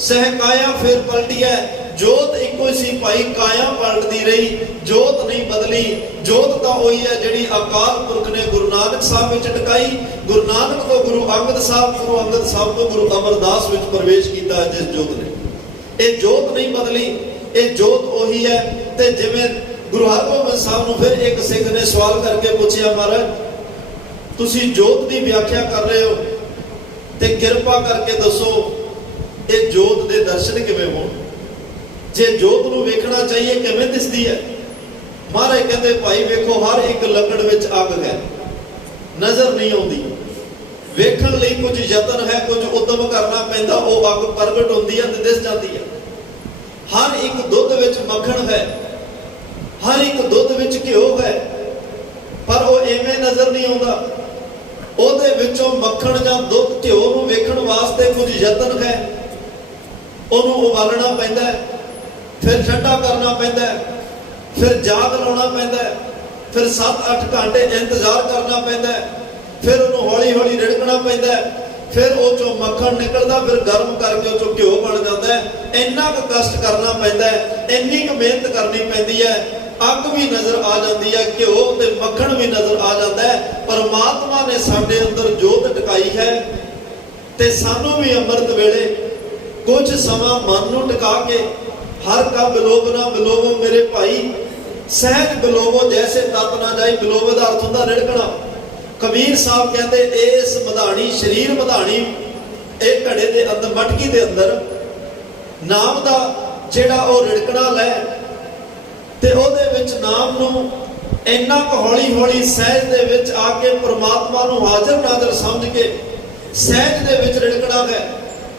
ਸਹਿ ਕਾਇਆ ਫਿਰ ਪਲਟੀਐ। ਜੋਤ ਇੱਕੋ ਹੀ ਸੀ ਭਾਈ, ਕਾਇਆ ਪਲਟਦੀ ਰਹੀ, ਜੋਤ ਨਹੀਂ ਬਦਲੀ। ਜੋਤ ਤਾਂ ਉਹੀ ਹੈ ਜਿਹੜੀ ਅਕਾਲ ਪੁਰਖ ਨੇ ਗੁਰੂ ਨਾਨਕ ਸਾਹਿਬ ਵਿੱਚ ਟਿਕਾਈ। ਗੁਰੂ ਨਾਨਕ ਤੋਂ ਗੁਰੂ ਅੰਗਦ ਸਾਹਿਬ, ਗੁਰੂ ਅੰਗਦ ਸਾਹਿਬ ਤੋਂ ਗੁਰੂ ਅਮਰਦਾਸ ਵਿੱਚ ਪ੍ਰਵੇਸ਼ ਕੀਤਾ ਜਿਸ ਜੋਤ ਨੇ। ਇਹ ਜੋਤ ਨਹੀਂ ਬਦਲੀ, ਇਹ ਜੋਤ ਉਹੀ ਹੈ। ਤੇ ਜਿਵੇਂ ਗੁਰੂ ਹਰਗੋਬਿੰਦ ਸਾਹਿਬ ਨੂੰ ਫਿਰ ਇੱਕ ਸਿੱਖ ਨੇ ਸਵਾਲ ਕਰਕੇ ਪੁੱਛਿਆ, ਮਹਾਰਾਜ ਤੁਸੀਂ ਜੋਤ ਦੀ ਵਿਆਖਿਆ ਕਰ ਰਹੇ ਹੋ, ਤੇ ਕਿਰਪਾ ਕਰਕੇ ਦੱਸੋ ਇਹ ਜੋਤ ਦੇ ਦਰਸ਼ਨ ਕਿਵੇਂ ਹੋਣ? ਜੇ ਜੋਤ ਨੂੰ ਵੇਖਣਾ ਚਾਹੀਏ ਕਿਵੇਂ ਦਿਸਦੀ ਹੈ? ਮਹਾਰਾਜ ਕਹਿੰਦੇ ਭਾਈ ਵੇਖੋ, ਹਰ ਇੱਕ ਲੱਕੜ ਵਿੱਚ ਅੱਗ ਹੈ, ਨਜ਼ਰ ਨਹੀਂ ਆਉਂਦੀ। ਵੇਖਣ ਲਈ ਕੁਝ ਯਤਨ ਹੈ, ਕੁਝ ਉਦਮ ਕਰਨਾ ਪੈਂਦਾ, ਉਹ ਅੱਗ ਪ੍ਰਗਟ ਹੁੰਦੀ ਹੈ ਤੇ ਦਿਸ ਜਾਂਦੀ ਹੈ। ਹਰ ਇੱਕ ਦੁੱਧ ਵਿੱਚ ਮੱਖਣ ਹੈ, ਹਰ ਇੱਕ ਦੁੱਧ ਵਿੱਚ ਘਿਓ ਹੈ, ਪਰ ਉਹ ਐਵੇਂ ਨਜ਼ਰ ਨਹੀਂ ਆਉਂਦਾ। ਉਹਦੇ ਵਿੱਚੋਂ ਮੱਖਣ ਜਾਂ ਦੁੱਧ ਘਿਓ ਨੂੰ ਵੇਖਣ ਵਾਸਤੇ ਕੁਝ ਯਤਨ ਹੈ। ਉਹਨੂੰ ਉਬਾਲਣਾ ਪੈਂਦਾ ਹੈ, ਫਿਰ ਠੰਡਾ ਕਰਨਾ ਪੈਂਦਾ ਹੈ, ਫਿਰ ਜਾਗ ਲਾਉਣਾ ਪੈਂਦਾ ਹੈ, ਫਿਰ 7-8 ਘੰਟੇ ਇੰਤਜ਼ਾਰ ਕਰਨਾ ਪੈਂਦਾ ਹੈ, ਫਿਰ ਉਹਨੂੰ ਹੌਲੀ ਹੌਲੀ ਰਿੜਕਣਾ ਪੈਂਦਾ ਹੈ, ਫਿਰ ਉਹ ਚੋਂ ਮੱਖਣ ਨਿਕਲਦਾ, ਫਿਰ ਗਰਮ ਕਰਕੇ ਉਹ ਚੋਂ ਘਿਓ ਬਣ ਜਾਂਦਾ ਹੈ। ਇੰਨਾ ਕੁ ਕਸ਼ਟ ਕਰਨਾ ਪੈਂਦਾ ਹੈ, ਇੰਨੀ ਕੁ ਮਿਹਨਤ ਕਰਨੀ ਪੈਂਦੀ ਹੈ। ਅੱਗ ਵੀ ਨਜ਼ਰ ਆ ਜਾਂਦੀ ਹੈ, ਘਿਓ ਤੇ ਮੱਖਣ ਵੀ ਨਜ਼ਰ ਆ ਜਾਂਦਾ ਹੈ। ਪਰਮਾਤਮਾ ਨੇ ਸਾਡੇ ਅੰਦਰ ਜੋਤ ਟਿਕਾਈ ਹੈ, ਤੇ ਸਾਨੂੰ ਵੀ ਅੰਮ੍ਰਿਤ ਵੇਲੇ ਕੁਝ ਸਮਾਂ ਮਨ ਨੂੰ ਟਿਕਾ ਕੇ, ਹਰ ਕਾ ਬਿਲੋਵ ਨਾ ਬਿਲੋਵੋ ਮੇਰੇ ਭਾਈ, ਸਹਿਜ ਬਿਲੋਵੋ ਜੈਸੇ ਤਪ ਨਾ ਜਾਈ। ਬਿਲੋਵ ਦਾ ਅਰਥ ਹੁੰਦਾ ਰਿੜਕਣਾ। ਕਬੀਰ ਸਾਹਿਬ ਕਹਿੰਦੇ ਇਸ ਮਧਾਣੀ ਸਰੀਰ ਮਧਾਣੀ, ਇਹ ਘੜੇ ਦੇ ਅੰਦਰ, ਮਟਕੀ ਦੇ ਅੰਦਰ ਨਾਮ ਦਾ ਜਿਹੜਾ ਉਹ ਰਿੜਕਣਾ ਲੈ, ਤੇ ਉਹਦੇ ਵਿੱਚ ਨਾਮ ਨੂੰ ਇੰਨਾ ਕੁ ਹੌਲੀ ਹੌਲੀ ਸਹਿਜ ਦੇ ਵਿੱਚ ਆ ਕੇ ਪਰਮਾਤਮਾ ਨੂੰ ਹਾਜ਼ਰ ਨਾਜ਼ਰ ਸਮਝ ਕੇ ਸਹਿਜ ਦੇ ਵਿੱਚ ਰਿੜਕਣਾ ਹੈ।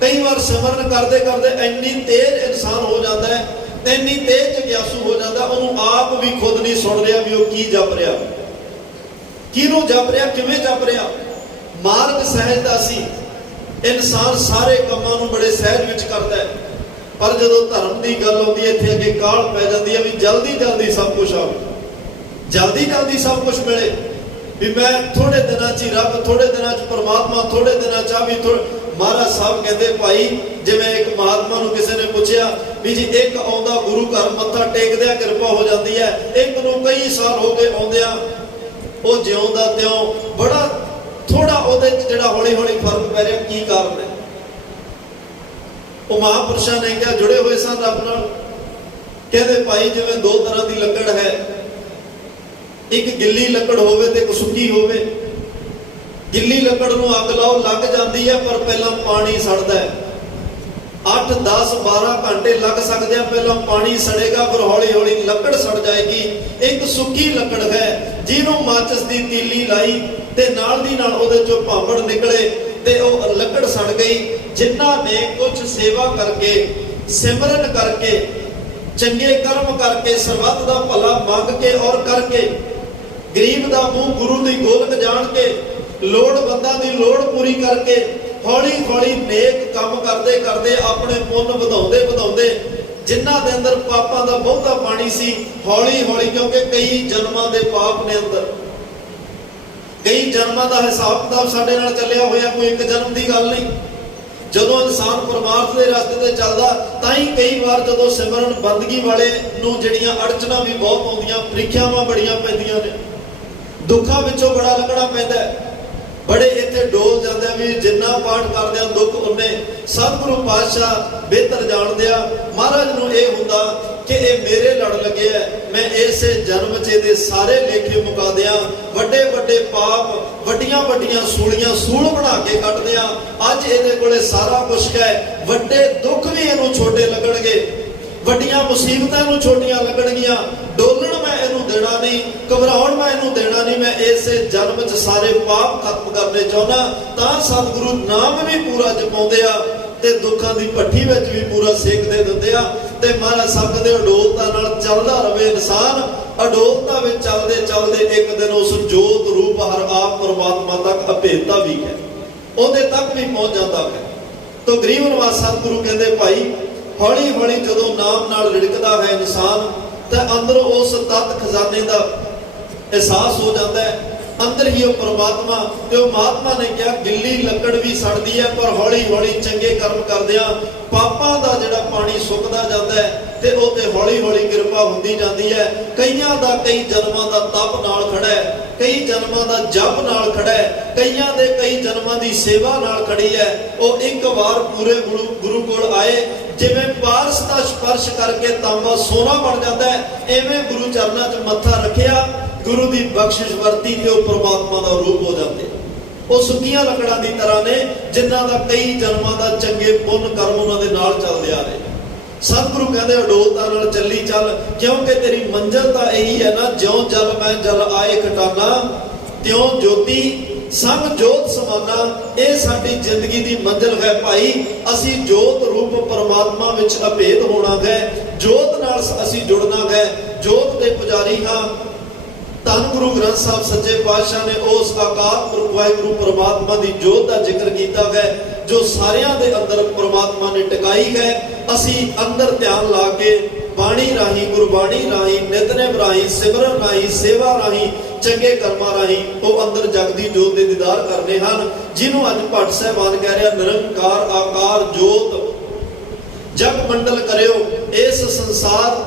ਕਈ ਵਾਰ ਸਿਮਰਨ ਕਰਦੇ ਕਰਦੇ ਇੰਨੀ ਤੇਜ਼ ਇਨਸਾਨ ਹੋ ਜਾਂਦਾ ਹੈ, ਇੰਨੀ ਤੇਜ਼ ਜਗਿਆਸੂ ਹੋ ਜਾਂਦਾ, ਉਹਨੂੰ ਆਪ ਵੀ ਖੁਦ ਨਹੀਂ ਸੁਣ ਰਿਹਾ ਵੀ ਉਹ ਕੀ ਜਪ ਰਿਹਾ, ਕਿਹਨੂੰ ਜਪ ਰਿਹਾ, ਕਿਵੇਂ ਜਪ ਰਿਹਾ। ਮਾਰਗ ਸਹਿਜ ਦਾ ਸੀ। ਇਨਸਾਨ ਸਾਰੇ ਕੰਮਾਂ ਨੂੰ ਬੜੇ ਸਹਿਜ ਵਿੱਚ ਕਰਦਾ ਹੈ, ਪਰ ਜਦੋਂ ਧਰਮ ਦੀ ਗੱਲ ਆਉਂਦੀ ਹੈ, ਇੱਥੇ ਅੱਗੇ ਕਾਹਲ ਪੈ ਜਾਂਦੀ ਹੈ ਵੀ ਜਲਦੀ ਜਲਦੀ ਸਭ ਕੁਝ ਆਵੇ, ਜਲਦੀ ਜਲਦੀ ਸਭ ਕੁਝ ਮਿਲੇ, ਵੀ ਮੈਂ ਥੋੜੇ ਦਿਨਾਂ 'ਚ ਹੀ ਰੱਬ, ਥੋੜੇ ਦਿਨਾਂ 'ਚ ਪਰਮਾਤਮਾ, ਥੋੜੇ ਦਿਨਾਂ 'ਚ ਆ ਵੀ। ਮਹਾਰਾਜ ਸਾਹਿਬ ਕਹਿੰਦੇ ਭਾਈ, ਜਿਵੇਂ ਇੱਕ ਮਹਾਤਮਾ ਨੂੰ ਕਿਸੇ ਨੇ ਪੁੱਛਿਆ ਵੀ ਜੀ ਇੱਕ ਆਉਂਦਾ ਗੁਰੂ ਘਰ ਮੱਥਾ ਟੇਕਦਿਆਂ ਕਿਰਪਾ ਹੋ ਜਾਂਦੀ ਹੈ, ਇੱਕ ਨੂੰ ਕਈ ਸਾਲ ਹੋ ਗਏ ਆਉਂਦਿਆਂ ਉਹ ਜਿਉਂਦਾ ਤਿਉਂ ਬੜਾ ਥੋੜਾ ਉਹਦੇ 'ਚ ਜਿਹੜਾ ਹੌਲੀ ਹੌਲੀ ਫਰਕ ਪੈ ਰਿਹਾ, ਕੀ ਕਾਰਨ ਹੈ? ਉਹ ਮਹਾਂਪੁਰਸ਼ਾਂ ਨੇ ਕਿਹਾ ਜੁੜੇ ਹੋਏ ਸਨ ਰੱਬ ਨਾਲ। ਕਹਿੰਦੇ ਭਾਈ ਜਿਵੇਂ ਦੋ ਤਰ੍ਹਾਂ ਦੀ ਲੱਕੜ ਹੈ, ਇੱਕ ਗਿੱਲੀ ਲੱਕੜ ਹੋਵੇ ਤੇ ਇੱਕ ਸੁੱਕੀ ਹੋਵੇ। ਗਿੱਲੀ ਲੱਕੜ ਨੂੰ ਅੱਗ ਲਾਓ, ਲੱਗ ਜਾਂਦੀ ਹੈ, ਪਰ ਪਹਿਲਾਂ ਪਾਣੀ ਸੜਦਾ ਹੈ। 8, 10, 12 ਘੰਟੇ ਲੱਗ ਸਕਦੇ ਆ, ਪਹਿਲਾਂ ਪਾਣੀ ਸੜੇਗਾ, ਫਿਰ ਹੌਲੀ ਹੌਲੀ ਲੱਕੜ ਸੜ ਜਾਏਗੀ। ਇੱਕ ਸੁੱਕੀ ਲੱਕੜ ਹੈ, ਜਿਹਨੂੰ ਮਾਚਿਸ ਦੀ ਤੀਲੀ ਲਾਈ ਤੇ ਨਾਲ ਦੀ ਨਾਲ ਉਹਦੇ ਚੋਂ ਭਾਂਬੜ ਨਿਕਲੇ ਤੇ ਉਹ ਲੱਕੜ ਸੜ ਗਈ। ਜਿਨ੍ਹਾਂ ਨੇ ਕੁਝ ਸੇਵਾ ਕਰਕੇ, ਸਿਮਰਨ ਕਰਕੇ, ਚੰਗੇ ਕਰਮ ਕਰਕੇ, ਸਰਬੱਤ ਦਾ ਭਲਾ ਮੰਗ ਕੇ ਔਰ ਕਰਕੇ, ਗਰੀਬ ਦਾ ਮੂੰਹ ਗੁਰੂ ਦੀ ਗੋਲਕ ਜਾਣ ਕੇ, ਲੋੜਵੰਦਾਂ ਦੀ ਲੋੜ ਪੂਰੀ ਕਰਕੇ, ਹੌਲੀ ਹੌਲੀ ਨੇਕ ਕੰਮ ਕਰਦੇ ਕਰਦੇ ਆਪਣੇ ਪੁੰਨ ਵਧਾਉਂਦੇ ਵਧਾਉਂਦੇ, ਜਿਨ੍ਹਾਂ ਦੇ ਅੰਦਰ ਪਾਪਾਂ ਦਾ ਬਹੁਤਾ ਪਾਣੀ ਸੀ, ਹੌਲੀ ਹੌਲੀ, ਕਿਉਂਕਿ ਕਈ ਜਨਮਾਂ ਦੇ ਪਾਪ ਨੇ ਅੰਦਰ, ਕਈ ਜਨਮਾਂ ਦਾ ਹਿਸਾਬ ਕਿਤਾਬ ਸਾਡੇ ਨਾਲ ਚੱਲਿਆ ਹੋਇਆ, ਕੋਈ ਇੱਕ ਜਨਮ ਦੀ ਗੱਲ ਨਹੀਂ। ਜਦੋਂ ਇਨਸਾਨ ਪਰਮਾਰਥ ਦੇ ਰਸਤੇ ਤੇ ਚੱਲਦਾ, ਤਾਂ ਹੀ ਕਈ ਵਾਰ ਜਦੋਂ ਸਿਮਰਨ ਬੰਦਗੀ ਵਾਲੇ ਨੂੰ ਜਿਹੜੀਆਂ ਅੜਚਨਾਂ ਵੀ ਬਹੁਤ ਆਉਂਦੀਆਂ, ਪ੍ਰੀਖਿਆਵਾਂ ਬੜੀਆਂ ਪੈਂਦੀਆਂ ਨੇ, ਦੁੱਖਾਂ ਵਿੱਚੋਂ ਬੜਾ ਲੱਗਣਾ ਪੈਂਦਾ ਹੈ। ਬੜੇ ਇੱਥੇ ਡੋਲ ਜਾਂਦੇ ਆ ਵੀ ਜਿੰਨਾ ਪਾਠ ਕਰਦੇ ਆ ਦੁੱਖ ਉਨੇ। ਸਤਿਗੁਰੂ ਪਾਤਸ਼ਾਹ ਬਿਹਤਰ ਜਾਣਦੇ ਆ। ਮਹਾਰਾਜ ਨੂੰ ਇਹ ਹੁੰਦਾ ਕਿ ਇਹ ਮੇਰੇ ਲੜ ਲੱਗਿਆ, ਮੈਂ ਇਸੇ ਜਨਮ 'ਚ ਇਹਦੇ ਸਾਰੇ ਲੇਖੇ ਮੁਕਾ ਦਿਆਂ, ਵੱਡੇ ਵੱਡੇ ਪਾਪ, ਵੱਡੀਆਂ ਵੱਡੀਆਂ ਸੂਲੀਆਂ ਸੂਲ ਬਣਾ ਕੇ ਕੱਢ ਦਿਆਂ। ਅੱਜ ਇਹਦੇ ਕੋਲੇ ਸਾਰਾ ਕੁਛ ਹੈ, ਵੱਡੇ ਦੁੱਖ ਵੀ ਇਹਨੂੰ ਛੋਟੇ ਲੱਗਣਗੇ, ਵੱਡੀਆਂ ਮੁਸੀਬਤਾਂ ਨੂੰ ਛੋਟੀਆਂ ਲੱਗਣਗੀਆਂ। ਡੋਲਣ ਮੈਂ ਇਹਨੂੰ ਦੇਣਾ ਨਹੀਂ, ਘਬਰਾਉਣ ਮੈਂ ਇਹਨੂੰ ਦੇਣਾ ਨਹੀਂ। ਮੈਂ ਇਸੇ ਜਨਮ 'ਚ ਸਾਰੇ ਪਾਪ ਖਤਮ ਕਰਨੇ ਚਾਹੁੰਦਾ। ਤਾਂ ਸਤਿਗੁਰੂ ਨਾਮ ਵੀ ਪੂਰਾ ਜਪਾਉਂਦੇ ਆ ਤੇ ਦੁੱਖਾਂ ਦੀ ਭੱਠੀ ਵਿੱਚ ਵੀ ਪੂਰਾ ਸੇਕ ਦੇ ਦਿੰਦੇ ਆ। ਤੇ ਮਹਾਰਾਜ ਸਾਹਿਬ ਕਹਿੰਦੇ ਅਡੋਲਤਾ ਨਾਲ ਚੱਲਦਾ ਰਵੇ ਇਨਸਾਨ, ਅਡੋਲਤਾ ਵਿੱਚ ਚੱਲਦੇ ਚੱਲਦੇ ਇੱਕ ਦਿਨ ਉਸ ਜੋਤ ਰੂਪ ਹਰ ਆਪ ਪਰਮਾਤਮਾ ਤੱਕ ਅਭੇਦਤਾ ਵੀ ਹੈ, ਉਹਦੇ ਤੱਕ ਵੀ ਪਹੁੰਚ ਜਾਂਦਾ ਹੈ। ਤੋ ਗਰੀਬ ਨਿਵਾਸ ਸਤਿਗੁਰੂ ਕਹਿੰਦੇ ਭਾਈ ਹੌਲੀ ਹੌਲੀ ਜਦੋਂ ਨਾਮ ਨਾਲ ਰਿੜਕਦਾ ਹੈ ਇਨਸਾਨ ਤਾਂ ਅੰਦਰ ਉਸ ਤਤ ਖਜ਼ਾਨੇ ਦਾ ਅਹਿਸਾਸ ਹੋ ਜਾਂਦਾ ਹੈ। ਅੰਦਰ ਹੀ ਉਹ ਪਰਮਾਤਮਾ, ਤੇ ਉਹ ਮਹਾਤਮਾ ਨੇ ਕਿਹਾ ਗਿੱਲੀ ਲੱਕੜ ਵੀ ਸੜਦੀ ਹੈ ਪਰ ਹੌਲੀ ਹੌਲੀ ਚੰਗੇ ਕਰਮ ਕਰਦਿਆਂ ਪਾਪਾਂ ਦਾ ਜਿਹੜਾ ਪਾਣੀ ਸੁੱਕਦਾ ਜਾਂਦਾ ਹੈ ਤੇ ਉਹ ਤੇ ਹੌਲੀ ਹੌਲੀ ਕਿਰਪਾ ਹੁੰਦੀ ਜਾਂਦੀ ਹੈ। ਕਈਆਂ ਦਾ ਕਈ ਜਨਮਾਂ ਦਾ ਤਪ ਨਾਲ ਖੜਾ ਹੈ, ਕਈ ਜਨਮਾਂ ਦਾ ਜਪ ਨਾਲ ਖੜਾ ਹੈ, ਕਈਆਂ ਦੇ ਕਈ ਜਨਮਾਂ ਦੀ ਸੇਵਾ ਨਾਲ ਖੜੀ ਹੈ। ਉਹ ਇੱਕ ਵਾਰ ਪੂਰੇ ਗੁਰੂ ਕੋਲ ਆਏ, ਜਿਵੇਂ ਪਾਰਸ ਦਾ ਸਪਰਸ਼ ਕਰਕੇ ਤਾਂਬਾ ਸੋਨਾ ਬਣ ਜਾਂਦਾ ਹੈ, ਐਵੇਂ ਗੁਰੂ ਚਰਨਾਂ 'ਚ ਮੱਥਾ ਰੱਖਿਆ, ਗੁਰੂ ਦੀ ਬਖਸ਼ਿਸ਼ ਵਰਤੀ ਤੇ ਉਹ ਪਰਮਾਤਮਾ ਦਾ ਰੂਪ ਹੋ ਜਾਂਦੇ। ਉਹ ਸੁੱਕੀਆਂ ਲੱਕੜਾਂ ਦੀ ਤਰ੍ਹਾਂ ਨੇ ਜਿਨ੍ਹਾਂ ਦਾ ਕਈ ਜਨਮਾਂ ਦਾ ਚੰਗੇ ਪੁੰਨ ਕਰਮ ਉਹਨਾਂ ਦੇ ਨਾਲ ਚੱਲਦੇ ਆ ਰਹੇ। ਸਤਿਗੁਰੂ ਕਹਿੰਦੇ ਅਡੋਲਤਾ ਨਾਲ ਚੱਲੀ ਚੱਲ, ਕਿਉਂਕਿ ਤੇਰੀ ਮੰਜ਼ਿਲ ਤਾਂ ਇਹੀ ਹੈ ਨਾ, ਜਿਉਂ ਜਲ ਮੈਂ ਜਲ ਆਏ ਖਟਾਨਾ, ਤਿਉਂ ਜੋਤੀ ਸੰਗ ਜੋਤ ਸਮਾਨਾ। ਇਹ ਸਾਡੀ ਜ਼ਿੰਦਗੀ ਦੀ ਮੰਜ਼ਿਲ ਹੈ ਭਾਈ। ਅਸੀਂ ਜੋਤ ਰੂਪ ਪਰਮਾਤਮਾ ਵਿੱਚ ਅਭੇਦ ਹੋਣਾ ਹੈ, ਜੋਤ ਨਾਲ ਅਸੀਂ ਜੁੜਨਾ ਹੈ, ਜੋਤ ਦੇ ਪੁਜਾਰੀ ਹਾਂ। ਧੰਨ ਗੁਰੂ ਗ੍ਰੰਥ ਸਾਹਿਬ ਸੱਚੇ ਪਾਤਸ਼ਾਹ ਨੇ ਉਸ ਅਕਾਲ ਪੁਰਖ ਵਾਹਿਗੁਰੂ ਪਰਮਾਤਮਾ ਦੀ ਜੋਤ ਦਾ ਜ਼ਿਕਰ ਕੀਤਾ ਹੈ ਜੋ ਸਾਰਿਆਂ ਦੇ ਅੰਦਰ ਪਰਮਾਤਮਾ ਨੇ ਟਿਕਾਈ ਹੈ। ਅਸੀਂ ਅੰਦਰ ਧਿਆਨ ਲਾ ਕੇ ਬਾਣੀ ਰਾਹੀਂ, ਗੁਰਬਾਣੀ ਰਾਹੀਂ, ਨਿਤਨੇਮ ਰਾਹੀਂ, ਸਿਮਰਨ ਰਾਹੀਂ, ਸੇਵਾ ਰਾਹੀਂ, ਚੰਗੇ ਕਰਮਾਂ ਰਾਹੀਂ ਉਹ ਅੰਦਰ ਜਗਦੀ ਜੋਤ ਦੇ ਦੀਦਾਰ ਕਰਨੇ ਹਨ, ਜਿਹਨੂੰ ਅੱਜ ਭੱਟ ਸਾਹਿਬਾਨ ਕਹਿ ਰਿਹਾ ਨਿਰੰਕਾਰ ਆਕਾਰ ਜੋਤ ਜਗ ਮੰਡਲ ਕਰਿਓ। ਇਸ ਸੰਸਾਰ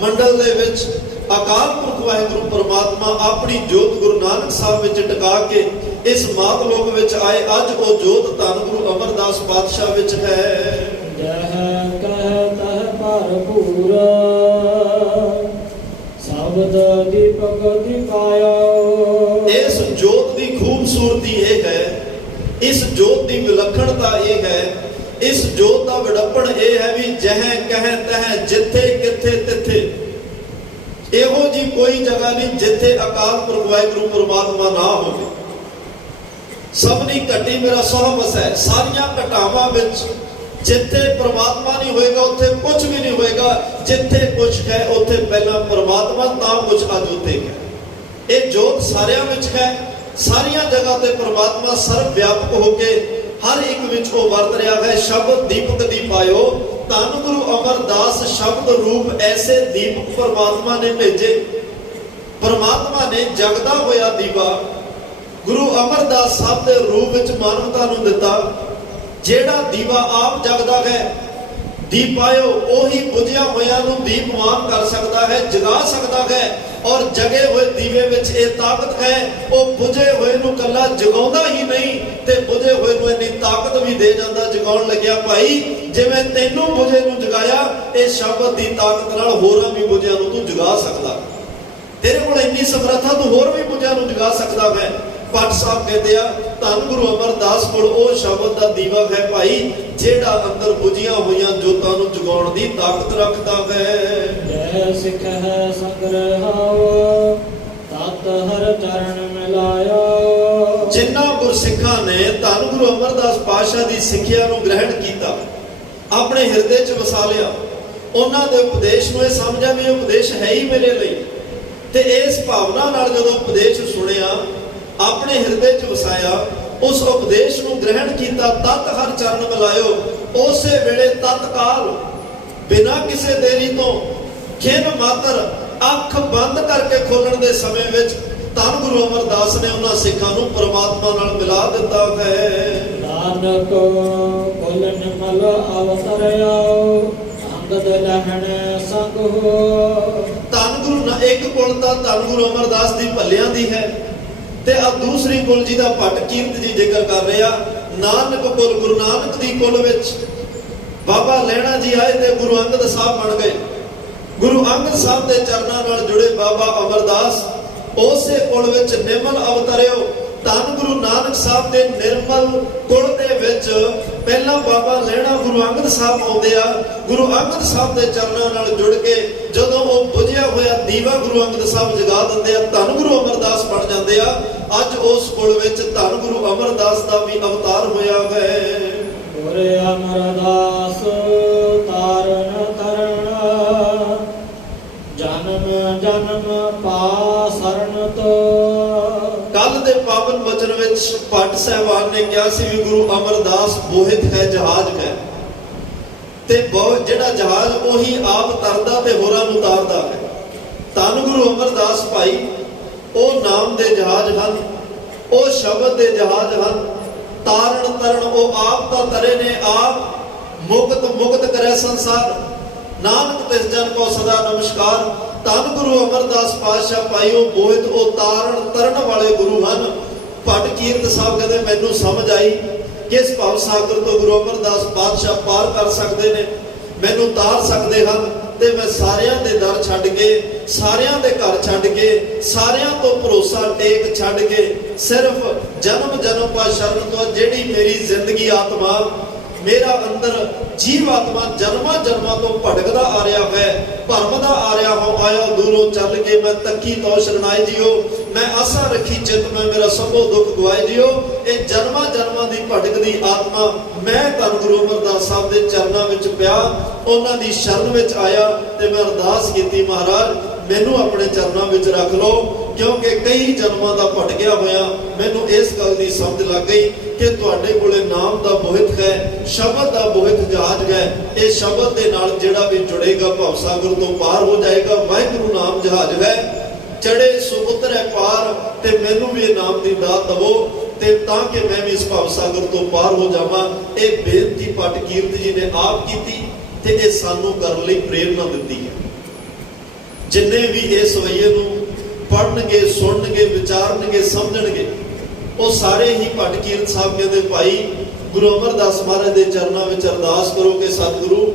ਮੰਡਲ ਦੇ ਵਿੱਚ ਅਕਾਲ ਪੁਰਖ ਵਾਹਿਗੁਰੂ ਪਰਮਾਤਮਾ ਆਪਣੀ ਜੋਤ ਗੁਰੂ ਨਾਨਕ ਸਾਹਿਬ ਵਿੱਚ ਟਿਕਾ ਕੇ ਇਸ ਮਾਤ ਲੋਕ ਵਿੱਚ ਆਏ। ਅੱਜ ਉਹ ਜੋਤ ਧੰਨ ਗੁਰੂ ਅਮਰਦਾਸ ਪਾਤਸ਼ਾਹ ਵਿੱਚ ਹੈ। ਜਹ ਕਹਿ ਤਹ ਭਰਪੂਰ ਸ਼ਬਦ ਦੀਪਕ ਦਿਖਾਇਆ। ਇਸ ਜੋਤ ਦੀ ਖੂਬਸੂਰਤੀ ਇਹ ਹੈ, ਇਸ ਜੋਤ ਦੀ ਵਿਲੱਖਣਤਾ ਇਹ ਹੈ, ਇਸ ਜੋਤ ਦਾ ਵਡੱਪਣ ਇਹ ਹੈ ਵੀ ਜਹ ਕਹਿ ਤਹ, ਜਿੱਥੇ ਕਿੱਥੇ ਤਿੱਥੇ। ਇਹੋ ਜੀ ਕੋਈ ਜਗ੍ਹਾ ਨਹੀਂ ਜਿੱਥੇ ਅਕਾਲ ਪੁਰਖ ਵਾਹਿਗੁਰੂ ਪਰਮਾਤਮਾ ਨਾ ਹੋਵੇ। ਸਭਨੀ ਘਟੀ ਮੇਰਾ ਸੋਹ ਵਸੈ। ਸਾਰੀਆਂ ਘਟਾਵਾਂ ਵਿੱਚ ਜਿੱਥੇ ਪਰਮਾਤਮਾ ਨਹੀਂ ਹੋਏਗਾ ਉੱਥੇ ਕੁਝ ਵੀ ਨਹੀਂ ਹੋਏਗਾ। ਜਿੱਥੇ ਕੁਝ ਹੈ ਉੱਥੇ ਪਹਿਲਾਂ ਪਰਮਾਤਮਾ, ਤਾਂ ਕੁਝ ਅੱਜ ਉੱਥੇ ਹੈ। ਇਹ ਜੋਤ ਸਾਰਿਆਂ ਵਿੱਚ ਹੈ, ਸਾਰੀਆਂ ਜਗ੍ਹਾ ਤੇ ਪਰਮਾਤਮਾ ਸਰਵ ਵਿਆਪਕ ਹੋ ਕੇ ਹਰ ਇੱਕ ਵਿੱਚ ਉਹ ਵਰਤ ਰਿਹਾ ਹੈ। ਸ਼ਬਦ ਦੀਪਕ ਦੀ ਪਾਇਓ। ਧੰਨ ਗੁਰੂ ਅਮਰਦਾਸ ਸ਼ਬਦ ਰੂਪ ਐਸੇ ਦੀਪਕ ਪਰਮਾਤਮਾ ਨੇ ਭੇਜੇ। ਪਰਮਾਤਮਾ ਨੇ ਜਗਦਾ ਹੋਇਆ ਦੀਵਾ ਗੁਰੂ ਅਮਰਦਾਸ ਸਾਹਿਬ ਦੇ ਰੂਪ ਵਿੱਚ ਮਾਨਵਤਾ ਨੂੰ ਦਿੱਤਾ। ਜਿਹੜਾ ਦੀਵਾ ਆਪ ਜਗਦਾ ਹੈ, ਦੀਪਾਇਓ, ਉਹੀ ਬੁਝਿਆ ਹੋਇਆਂ ਨੂੰ ਦੀਪਮਾਨ ਕਰ ਸਕਦਾ ਹੈ, ਜਗਾ ਸਕਦਾ ਹੈ। ਔਰ ਜਗੇ ਹੋਏ ਦੀਵੇ ਵਿੱਚ ਇਹ ਤਾਕਤ ਹੈ, ਉਹ ਬੁਝੇ ਹੋਏ ਨੂੰ ਕੱਲਾ ਜਗਾਉਂਦਾ ਹੀ ਨਹੀਂ ਤੇ ਬੁਝੇ ਹੋਏ ਨੂੰ ਇੰਨੀ ਤਾਕਤ ਵੀ ਦੇ ਜਾਂਦਾ ਜਗਾਉਣ ਲੱਗਿਆ। ਭਾਈ ਜਿਵੇਂ ਤੈਨੂੰ ਬੁਝੇ ਨੂੰ ਜਗਾਇਆ, ਇਹ ਸ਼ਬਦ ਦੀ ਤਾਕਤ ਨਾਲ ਹੋਰਾਂ ਵੀ ਬੁਝਿਆਂ ਨੂੰ ਤੂੰ ਜਗਾ ਸਕਦਾ। ਤੇਰੇ ਕੋਲ ਇੰਨੀ ਸਮਰੱਥਾ, ਤੂੰ ਹੋਰ ਵੀ ਬੁਝਿਆਂ ਨੂੰ ਜਗਾ ਸਕਦਾ ਹੈ। ਭੱਟ ਸਾਹਿਬ ਕਹਿੰਦੇ ਆ ਧੰਨ ਗੁਰੂ ਅਮਰਦਾਸ ਕੋਲ ਉਹ ਸ਼ਬਦ ਦਾ ਦੀਵਾ ਹੈ ਭਾਈ, ਜਿਹੜਾ ਅੰਦਰ ਬੁਝੀਆਂ ਹੋਈਆਂ ਜੋਤਾਂ ਨੂੰ ਜਗਾਉਣ ਦੀ ਤਾਕਤ ਰੱਖਦਾ ਹੈ। ਜੈ ਸਿੱਖ ਹੈ ਸੰਗ੍ਰਹਾਉ ਤਤ ਹਰ ਚਰਨ ਮਿਲਾਇਆ। ਜਿਨ੍ਹਾਂ ਗੁਰਸਿੱਖਾਂ ਨੇ ਧੰਨ ਗੁਰੂ ਅਮਰਦਾਸ ਪਾਤਸ਼ਾਹ ਦੀ ਸਿੱਖਿਆ ਨੂੰ ਗ੍ਰਹਿਣ ਕੀਤਾ, ਆਪਣੇ ਹਿਰਦੇ 'ਚ ਵਸਾ ਲਿਆ, ਉਹਨਾਂ ਦੇ ਉਪਦੇਸ਼ ਨੂੰ ਇਹ ਸਮਝਿਆ ਵੀ ਇਹ ਉਪਦੇਸ਼ ਹੈ ਹੀ ਮੇਰੇ ਲਈ, ਤੇ ਇਸ ਭਾਵਨਾ ਨਾਲ ਜਦੋਂ ਉਪਦੇਸ਼ ਸੁਣਿਆ, ਆਪਣੇ ਹਿਰਦੇ 'ਚ ਵਸਾਇਆ, ਉਸ ਉਪਦੇਸ਼ ਨੂੰ ਗ੍ਰਹਿਣ ਕੀਤਾ, ਤਤ ਹਰ ਚਰਨ ਮਿਲਾਇਓ। ਉਸੇ ਵੇਲੇ ਤਤਕਾਲ ਬਿਨਾਂ ਕਿਸੇ ਦੇਰੀ ਤੋਂ ਖਿਨ ਮਾਤਰ ਅੱਖ ਬੰਦ ਕਰਕੇ ਖੋਲਣ ਦੇ ਸਮੇਂ ਵਿੱਚ ਧੰਨ ਗੁਰੂ ਅਮਰਦਾਸ ਨੇ ਉਹਨਾਂ ਸਿੱਖਾਂ ਨੂੰ ਪਰਮਾਤਮਾ ਨਾਲ ਮਿਲਾ ਦਿੱਤਾ ਹੈ। ਨਾਨਕ ਕੁਲ ਨਿਮਲ ਅਵਤਰਿਆਉ ਅੰਗਦ ਲਹਿਣ ਸੰਗ ਹੋ। ਧੰਨ ਗੁਰੂ ਨਾ ਇੱਕ ਕੁਲ ਤਾਂ ਧੰਨ ਗੁਰੂ ਅਮਰਦਾਸ ਦੀ ਭੱਲਿਆਂ ਦੀ ਹੈ, ਤੇ ਆ ਦੂਸਰੀ ਕੁਲ ਜਿਹਦਾ ਭੱਟ ਕੀਰਤ ਜੀ ਜ਼ਿਕਰ ਕਰ ਰਿਹਾ, ਨਾਨਕ ਕੁਲ। ਗੁਰੂ ਨਾਨਕ ਦੀ ਕੁਲ ਵਿੱਚ ਬਾਬਾ ਲਹਿਣਾ ਜੀ ਆਏ ਤੇ ਗੁਰੂ ਅੰਗਦ ਸਾਹਿਬ ਬਣ ਗਏ। ਗੁਰੂ ਅੰਗਦ ਸਾਹਿਬ ਦੇ ਚਰਨਾਂ ਨਾਲ ਜੁੜੇ ਬਾਬਾ ਅਮਰਦਾਸ ਉਸੇ ਕੁਲ ਵਿੱਚ ਨਿਰਮਲ ਅਵਤਰਿਓ। ਧੰਨ ਗੁਰੂ ਨਾਨਕ ਸਾਹਿਬ ਦੇ ਨਿਰਮਲ ਕੁਲ ਦੇ ਵਿੱਚ ਪਹਿਲਾਂ ਬਾਬਾ ਲਹਿਣਾ ਗੁਰੂ ਅੰਗਦ ਸਾਹਿਬ ਆਉਂਦੇ ਆ। ਗੁਰੂ ਅੰਗਦ ਸਾਹਿਬ ਦੇ ਚਰਨਾਂ ਨਾਲ ਜੁੜ ਕੇ ਜਦੋਂ ਉਹ ਬੁਝਿਆ ਹੋਇਆ ਦੀਵਾ ਗੁਰੂ ਅੰਗਦ ਸਾਹਿਬ ਜਗਾ ਦਿੰਦੇ ਆ, ਧੰਨ ਗੁਰੂ ਅਮਰਦਾਸ ਬਣ ਜਾਂਦੇ ਆ। ਅੱਜ ਉਸ ਕੁਲ ਵਿੱਚ ਧੰਨ ਗੁਰੂ ਅਮਰਦਾਸ ਦਾ ਵੀ ਅਵਤਾਰ ਹੋਇਆ ਹੈ। ਗੁਰੇ ਅਮਰਦਾਸ ਤਾਰਨ ਤਰਨ ਜਨਮ ਜਨਮ ਪਾ ਸਰਨ ਤੋ। ਕੱਲ ਦੇ ਪਾਵਨ ਵਚਨ ਵਿੱਚ ਭੱਟ ਸਾਹਿਬਾਨ ਨੇ ਕਿਹਾ ਸੀ ਵੀ ਗੁਰੂ ਅਮਰਦਾਸ ਬੋਹਿਤ ਹੈ, ਜਹਾਜ਼ ਹੈ, ਤੇ ਜਿਹੜਾ ਜਹਾਜ਼ ਉਹੀ ਆਪ ਤਰਦਾ ਤੇ ਹੋਰਾਂ ਨੂੰ ਉਤਾਰਦਾ ਹੈ। ਧੰਨ ਗੁਰੂ ਅਮਰਦਾਸ ਭਾਈ ਉਹ ਨਾਮ ਦੇ ਜਹਾਜ਼ ਹਨ, ਉਹ ਸ਼ਬਦ ਦੇ ਜਹਾਜ਼ ਹਨ। ਤਾਰਨ ਤਰਨ ਉਹ ਆਪ ਤਾਂ ਤਰੇ ਨੇ, ਆਪ ਮੁਕਤ ਕਰੇ ਸੰਸਾਰ। ਨਾਨਕ ਤਿਸ ਜਨ ਕੋ ਸਦਾ ਨਮਸਕਾਰ। ਧੰਨ ਗੁਰੂ ਅਮਰਦਾਸ ਪਾਤਸ਼ਾਹ ਭਾਈ ਉਹ ਬੋਹਿਤ, ਉਹ ਤਾਰਨ ਤਰਨ ਵਾਲੇ ਗੁਰੂ ਹਨ। ਭੱਟ ਕੀਰਤ ਸਾਹਿਬ ਕਹਿੰਦੇ ਮੈਨੂੰ ਸਮਝ ਆਈ ਕਿਸ ਭਵ ਸਾਗਰ ਤੋਂ ਗੁਰੂ ਅਮਰਦਾਸ ਪਾਤਸ਼ਾਹ ਪਾਰ ਕਰ ਸਕਦੇ ਨੇ, ਮੈਨੂੰ ਤਾਰ ਸਕਦੇ ਹਨ। ਤੇ ਮੈਂ ਸਾਰਿਆਂ ਦੇ ਦਰ ਛੱਡ ਕੇ, ਸਾਰਿਆਂ ਦੇ ਘਰ ਛੱਡ ਕੇ, ਸਾਰਿਆਂ ਤੋਂ ਭਰੋਸਾ ਟੇਕ ਛੱਡ ਕੇ ਸਿਰਫ ਜਨਮ ਜਨਮ ਪਾ ਸ਼ਰਨ ਤੋਂ ਜਿਹੜੀ ਮੇਰੀ ਜ਼ਿੰਦਗੀ ਆਤਮਾ, ਮੇਰਾ ਅੰਦਰ ਜੀਵ ਆਤਮਾ ਜਨਮਾਂ ਜਨਮਾਂ ਤੋਂ ਭਟਕਦਾ ਆ ਰਿਹਾ ਹੈ, ਭਰਮਦਾ ਆ ਰਿਹਾ ਹੋ, ਆਇਆ ਦੂਰੋਂ ਚੱਲ ਕੇ ਮੈਂ ਤੱਕੀ ਤੋ ਸ਼ਰਨਾਈ ਜੀਓ। ਮੈਂ ਆਸਾ ਰੱਖੀ ਚਿਤ ਮੈਂ ਮੇਰਾ ਸਭੋ ਦੁੱਖ ਗਵਾਏ ਜੀਓ। ਇਹ ਜਨਮਾਂ ਜਨਮਾਂ ਦੀ ਭਟਕਦੀ ਆਤਮਾ ਮੈਂ ਧੰਨ ਗੁਰੂ ਅਮਰਦਾਸ ਸਾਹਿਬ ਦੇ ਚਰਨਾਂ ਵਿੱਚ ਪਿਆ, ਉਹਨਾਂ ਦੀ ਸ਼ਰਨ ਵਿੱਚ ਆਇਆ ਤੇ ਮੈਂ ਅਰਦਾਸ ਕੀਤੀ, ਮਹਾਰਾਜ ਮੈਨੂੰ ਆਪਣੇ ਚਰਨਾਂ ਵਿੱਚ ਰੱਖ ਲਓ। ਕਿਉਂਕਿ ਕਈ ਜਨਮਾਂ ਦਾ ਭਟਕਿਆ ਹੋਇਆ ਮੈਨੂੰ ਇਸ ਗੱਲ ਦੀ ਸਮਝ ਲੱਗ ਗਈ ਕਿ ਤੁਹਾਡੇ ਕੋਲੇ ਨਾਮ ਦਾ ਬੋਹਿਤ ਹੈ, ਸ਼ਬਦ ਦਾ ਬੋਹਿਤ ਜਹਾਜ਼ ਹੈ। ਇਹ ਸ਼ਬਦ ਦੇ ਨਾਲ ਜਿਹੜਾ ਵੀ ਜੁੜੇਗਾ ਭਵਸਾਗਰ ਤੋਂ ਪਾਰ ਹੋ ਜਾਏਗਾ। ਵਾਹਿਗੁਰੂ ਨਾਮ ਜਹਾਜ਼ ਹੈ, ਚੜੇ ਸੋ ਉਤਰੈ ਪਾਰ। ਤੇ ਮੈਨੂੰ ਵੀ ਇਹ ਨਾਮ ਦੀ ਦਾਤ ਦਵੋ ਤੇ ਤਾਂ ਕਿ ਮੈਂ ਵੀ ਇਸ ਭਵਸਾਗਰ ਤੋਂ ਪਾਰ ਹੋ ਜਾਵਾਂ। ਇਹ ਬੇਨਤੀ ਭੱਟ ਕੀਰਤ ਜੀ ਨੇ ਆਪ ਕੀਤੀ ਤੇ ਇਹ ਸਾਨੂੰ ਕਰਨ ਲਈ ਪ੍ਰੇਰਨਾ ਦਿੱਤੀ ਹੈ। ਜਿੰਨੇ ਵੀ ਇਸ ਸਵਈਏ ਨੂੰ ਪੜ੍ਹਨਗੇ, ਸੁਣਨਗੇ, ਵਿਚਾਰਨਗੇ, ਸਮਝਣਗੇ, ਉਹ ਸਾਰੇ ਹੀ ਭੱਟ ਕੀਰਤ ਸਾਹਿਬ ਕਹਿੰਦੇ ਭਾਈ ਗੁਰੂ ਅਮਰਦਾਸ ਮਹਾਰਾਜ ਦੇ ਚਰਨਾਂ ਵਿੱਚ ਅਰਦਾਸ ਕਰੋ ਕਿ ਸਤਿਗੁਰੂ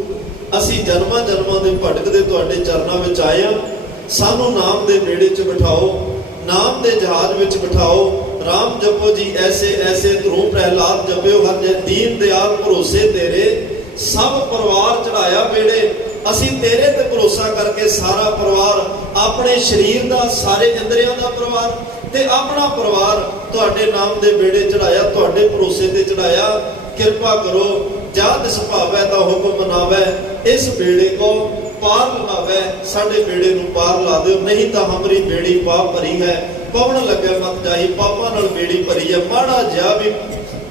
ਅਸੀਂ ਜਨਮਾਂ ਜਨਮਾਂ ਦੇ ਭਟਕਦੇ ਤੁਹਾਡੇ ਚਰਨਾਂ ਵਿੱਚ ਆਏ ਹਾਂ, ਸਾਨੂੰ ਨਾਮ ਦੇ ਬੇੜੇ 'ਚ ਬਿਠਾਓ, ਨਾਮ ਦੇ ਜਹਾਜ਼ ਵਿੱਚ ਬਿਠਾਓ। ਰਾਮ ਜਪੋ ਜੀ ਐਸੇ ਐਸੇ ਧਰੂ ਪ੍ਰਹਿਲਾਦ ਜਪਿਓ ਹਰ ਜੈ ਦੀਨ ਦਿਆਲ ਭਰੋਸੇ ਤੇਰੇ। ਸਭ ਪਰਿਵਾਰ ਚੜਾਇਆ ਬੇੜੇ, ਅਸੀਂ ਤੇਰੇ ਤੇ ਭਰੋਸਾ ਕਰਕੇ ਸਾਰਾ ਪਰਿਵਾਰ, ਆਪਣੇ ਸਰੀਰ ਦਾ, ਸਾਰੇ ਇੰਦਰੀਆਂ ਦਾ ਪਰਿਵਾਰ ਤੇ ਆਪਣਾ ਪਰਿਵਾਰ ਤੁਹਾਡੇ ਨਾਮ ਦੇ ਬੇੜੇ ਚੜਾਇਆ, ਤੁਹਾਡੇ ਭਰੋਸੇ ਤੇ ਚੜਾਇਆ। ਕਿਰਪਾ ਕਰੋ ਜਦ ਸੁਭਾਵੈ ਦਾ ਹੁਕਮ ਮਨਾਵੈ, ਇਸ ਬੇੜੇ ਕੋ ਪਾਰ ਲਗਾਵੈ। ਸਾਡੇ ਬੇੜੇ ਨੂੰ ਪਾਰ ਲਾ ਦਿਓ, ਨਹੀਂ ਤਾਂ ਹਮਰੀ ਬੇੜੀ ਪਾਪ ਭਰੀ ਹੈ, ਪਵਨ ਲੱਗੇ ਮਤ ਜਾਈ। ਪਾਪਾਂ ਨਾਲ ਬੇੜੀ ਭਰੀ ਹੈ, ਮਾੜਾ ਜਿਹਾ ਵੀ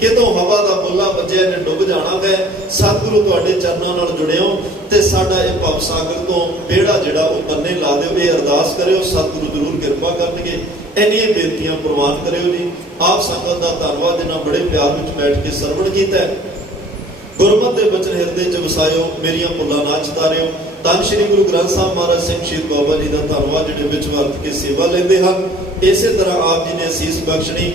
ਕਿਤੋਂ ਹਵਾ ਦਾ ਬੁੱਲਾ ਵੱਜਿਆ ਨੇ ਡੁੱਬ ਜਾਣਾ ਹੈ। ਸਤਿਗੁਰੂ ਤੁਹਾਡੇ ਚਰਨਾਂ ਨਾਲ ਜੁੜਿਓ ਤੇ ਸਾਡਾ ਇਹ ਭਵ ਸਾਗਰ ਤੋਂ ਬੇੜਾ ਜਿਹੜਾ ਉਹ ਬੰਨੇ ਲਾ ਦਿਓ। ਇਹ ਅਰਦਾਸ ਕਰਿਓ, ਸਤਿਗੁਰੂ ਜ਼ਰੂਰ ਕਿਰਪਾ ਕਰਨਗੇ। ਇੰਨੀਆਂ ਬੇਨਤੀਆਂ ਪ੍ਰਵਾਨ ਕਰਿਓ ਜੀ। ਆਪ ਸੰਗਤ ਦਾ ਧੰਨਵਾਦ ਜਿਨ੍ਹਾਂ ਬੜੇ ਪਿਆਰ ਵਿੱਚ ਬੈਠ ਕੇ ਸਰਵਣ ਕੀਤਾ। ਗੁਰਮਤਿ ਦੇ ਬਚਨ ਹਿਰਦੇ 'ਚ ਵਸਾਇਓ, ਮੇਰੀਆਂ ਭੁੱਲਾਂ ਨਾ ਚਿਤਾਰਿਓ। ਧੰਨ ਸ਼੍ਰੀ ਗੁਰੂ ਗ੍ਰੰਥ ਸਾਹਿਬ ਮਹਾਰਾਜ ਸਿੰਘ ਸ਼ਹੀਦ ਬਾਬਾ ਜੀ ਦਾ ਧੰਨਵਾਦ ਜਿਹੜੇ ਵਿੱਚ ਵਰਤ ਕੇ ਸੇਵਾ ਲੈਂਦੇ ਹਨ। ਇਸੇ ਤਰ੍ਹਾਂ ਆਪ ਜੀ ਨੇ ਅਸੀਸ ਬਖਸ਼ਣੀ,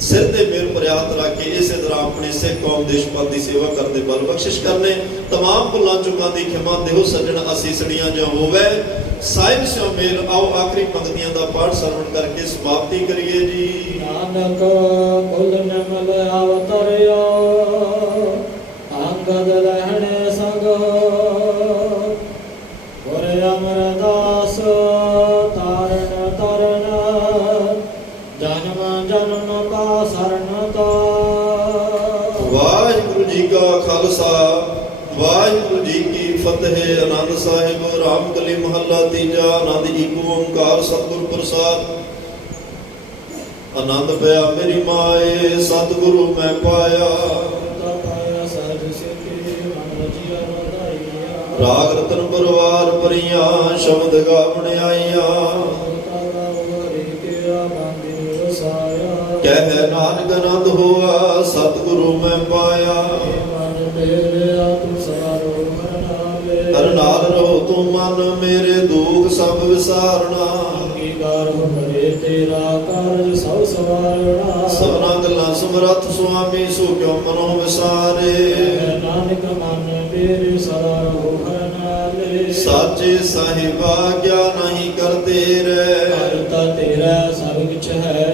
ਸਿਰ ਤੇ ਮੇਰ ਭਰਿਆ ਹੱਥ ਰੱਖ ਕੇ ਇਸੇ ਤਰ੍ਹਾਂ ਆਪਣੀ ਸਿੱਖ ਕੌਮ ਦੇਸ਼ ਪਾਲ ਦੀ ਸੇਵਾ ਕਰਨ ਦੇ ਬਲ ਬਖਸ਼ਿਸ਼ ਕਰਨੇ। ਤਮਾਮ ਭੁੱਲਾਂ ਚੁੱਕਾਂ ਦੀ ਖਿਮਾ ਦੇਹੋ ਸੱਜਣ ਅਸੀਸੜੀਆਂ ਜੋ ਹੋਵੇ। ਸਾਹਿਬ ਸਿਓ ਮੇਲ। ਆਓ ਆਖਰੀ ਪੰਕਤੀਆਂ ਦਾ ਪਾਠ ਸਰਵਣ ਕਰਕੇ ਸਮਾਪਤੀ ਕਰੀਏ ਜੀ। ਨਾਨਕ ਕੁਲ ਨਿਮਲ ਅਵਤਰਿਓ ਅੰਗਦ ਲਹਿਣੇ ਸੰਗ ਗੁਰੇ ਅਮਰਦਾਸ ਤਾਰਨ ਤਰਨ ਜਨਮ ਜਨਮ ਕਾ ਸਰਨ ਤਾ। ਵਾਹਿਗੁਰੂ ਜੀ ਕਾ ਖਾਲਸਾ, ਵਾਹਿਗੁਰੂ ਜੀ ਕੀ ਫਤਿਹ। ਆਨੰਦ ਸਾਹਿਬ ਰਾਮ ਕਲੀ ਮਹੱਲਾ ਤੀਜਾ। ਆਨੰਦ ਏਕ ਓੰਕਾਰ ਸਤਿਗੁਰ ਪ੍ਰਸਾਦ। ਆਨੰਦ ਪਿਆ ਮੇਰੀ ਮਾਏ ਸਤਿਗੁਰੂ ਮੈਂ ਪਾਇਆ। ਰਾਗ ਰਤਨ ਪਰਵਾਰ ਭਰੀਆਂ ਸ਼ਬਦ ਗਾਵਣ ਆਈਆਂ। ਕਹਿ ਨਾਨਕ ਆਨੰਦ ਹੋਆ ਸਤਿਗੁਰੂ ਮੈਂ ਪਾਇਆ। ਹਰ ਮੇਰੇ ਨਾਲ ਰਹੋ ਤੂੰ ਮਨ ਮੇਰੇ ਦੁੱਖ ਸਭ ਵਿਸਾਰਣਾ ਅੰਗੀਕਾਰ ਕਰੇ ਤੇਰਾ ਕਾਰਜ ਸਭ ਸਵਾਰਣਾ ਸਭਨਾ ਗੱਲਾਂ ਸਮਰੱਥ ਸੁਆਮੀ ਸੋ ਕਿਉ ਮਨੋ ਵਿਸਾਰੇ ਨਾਨਕ ਮਨ ਮੇਰੇ ਸਦਾ ਰਹੋ ਹਰ ਨਾਲੇ ਸਾਚੇ ਸਾਹਿਬਾ ਕਿਆ ਨਹੀਂ ਕਰਤੇ ਰਹਿ ਕਰਤਾ ਤੇਰਾ ਸਭ ਕੁਛ ਹੈ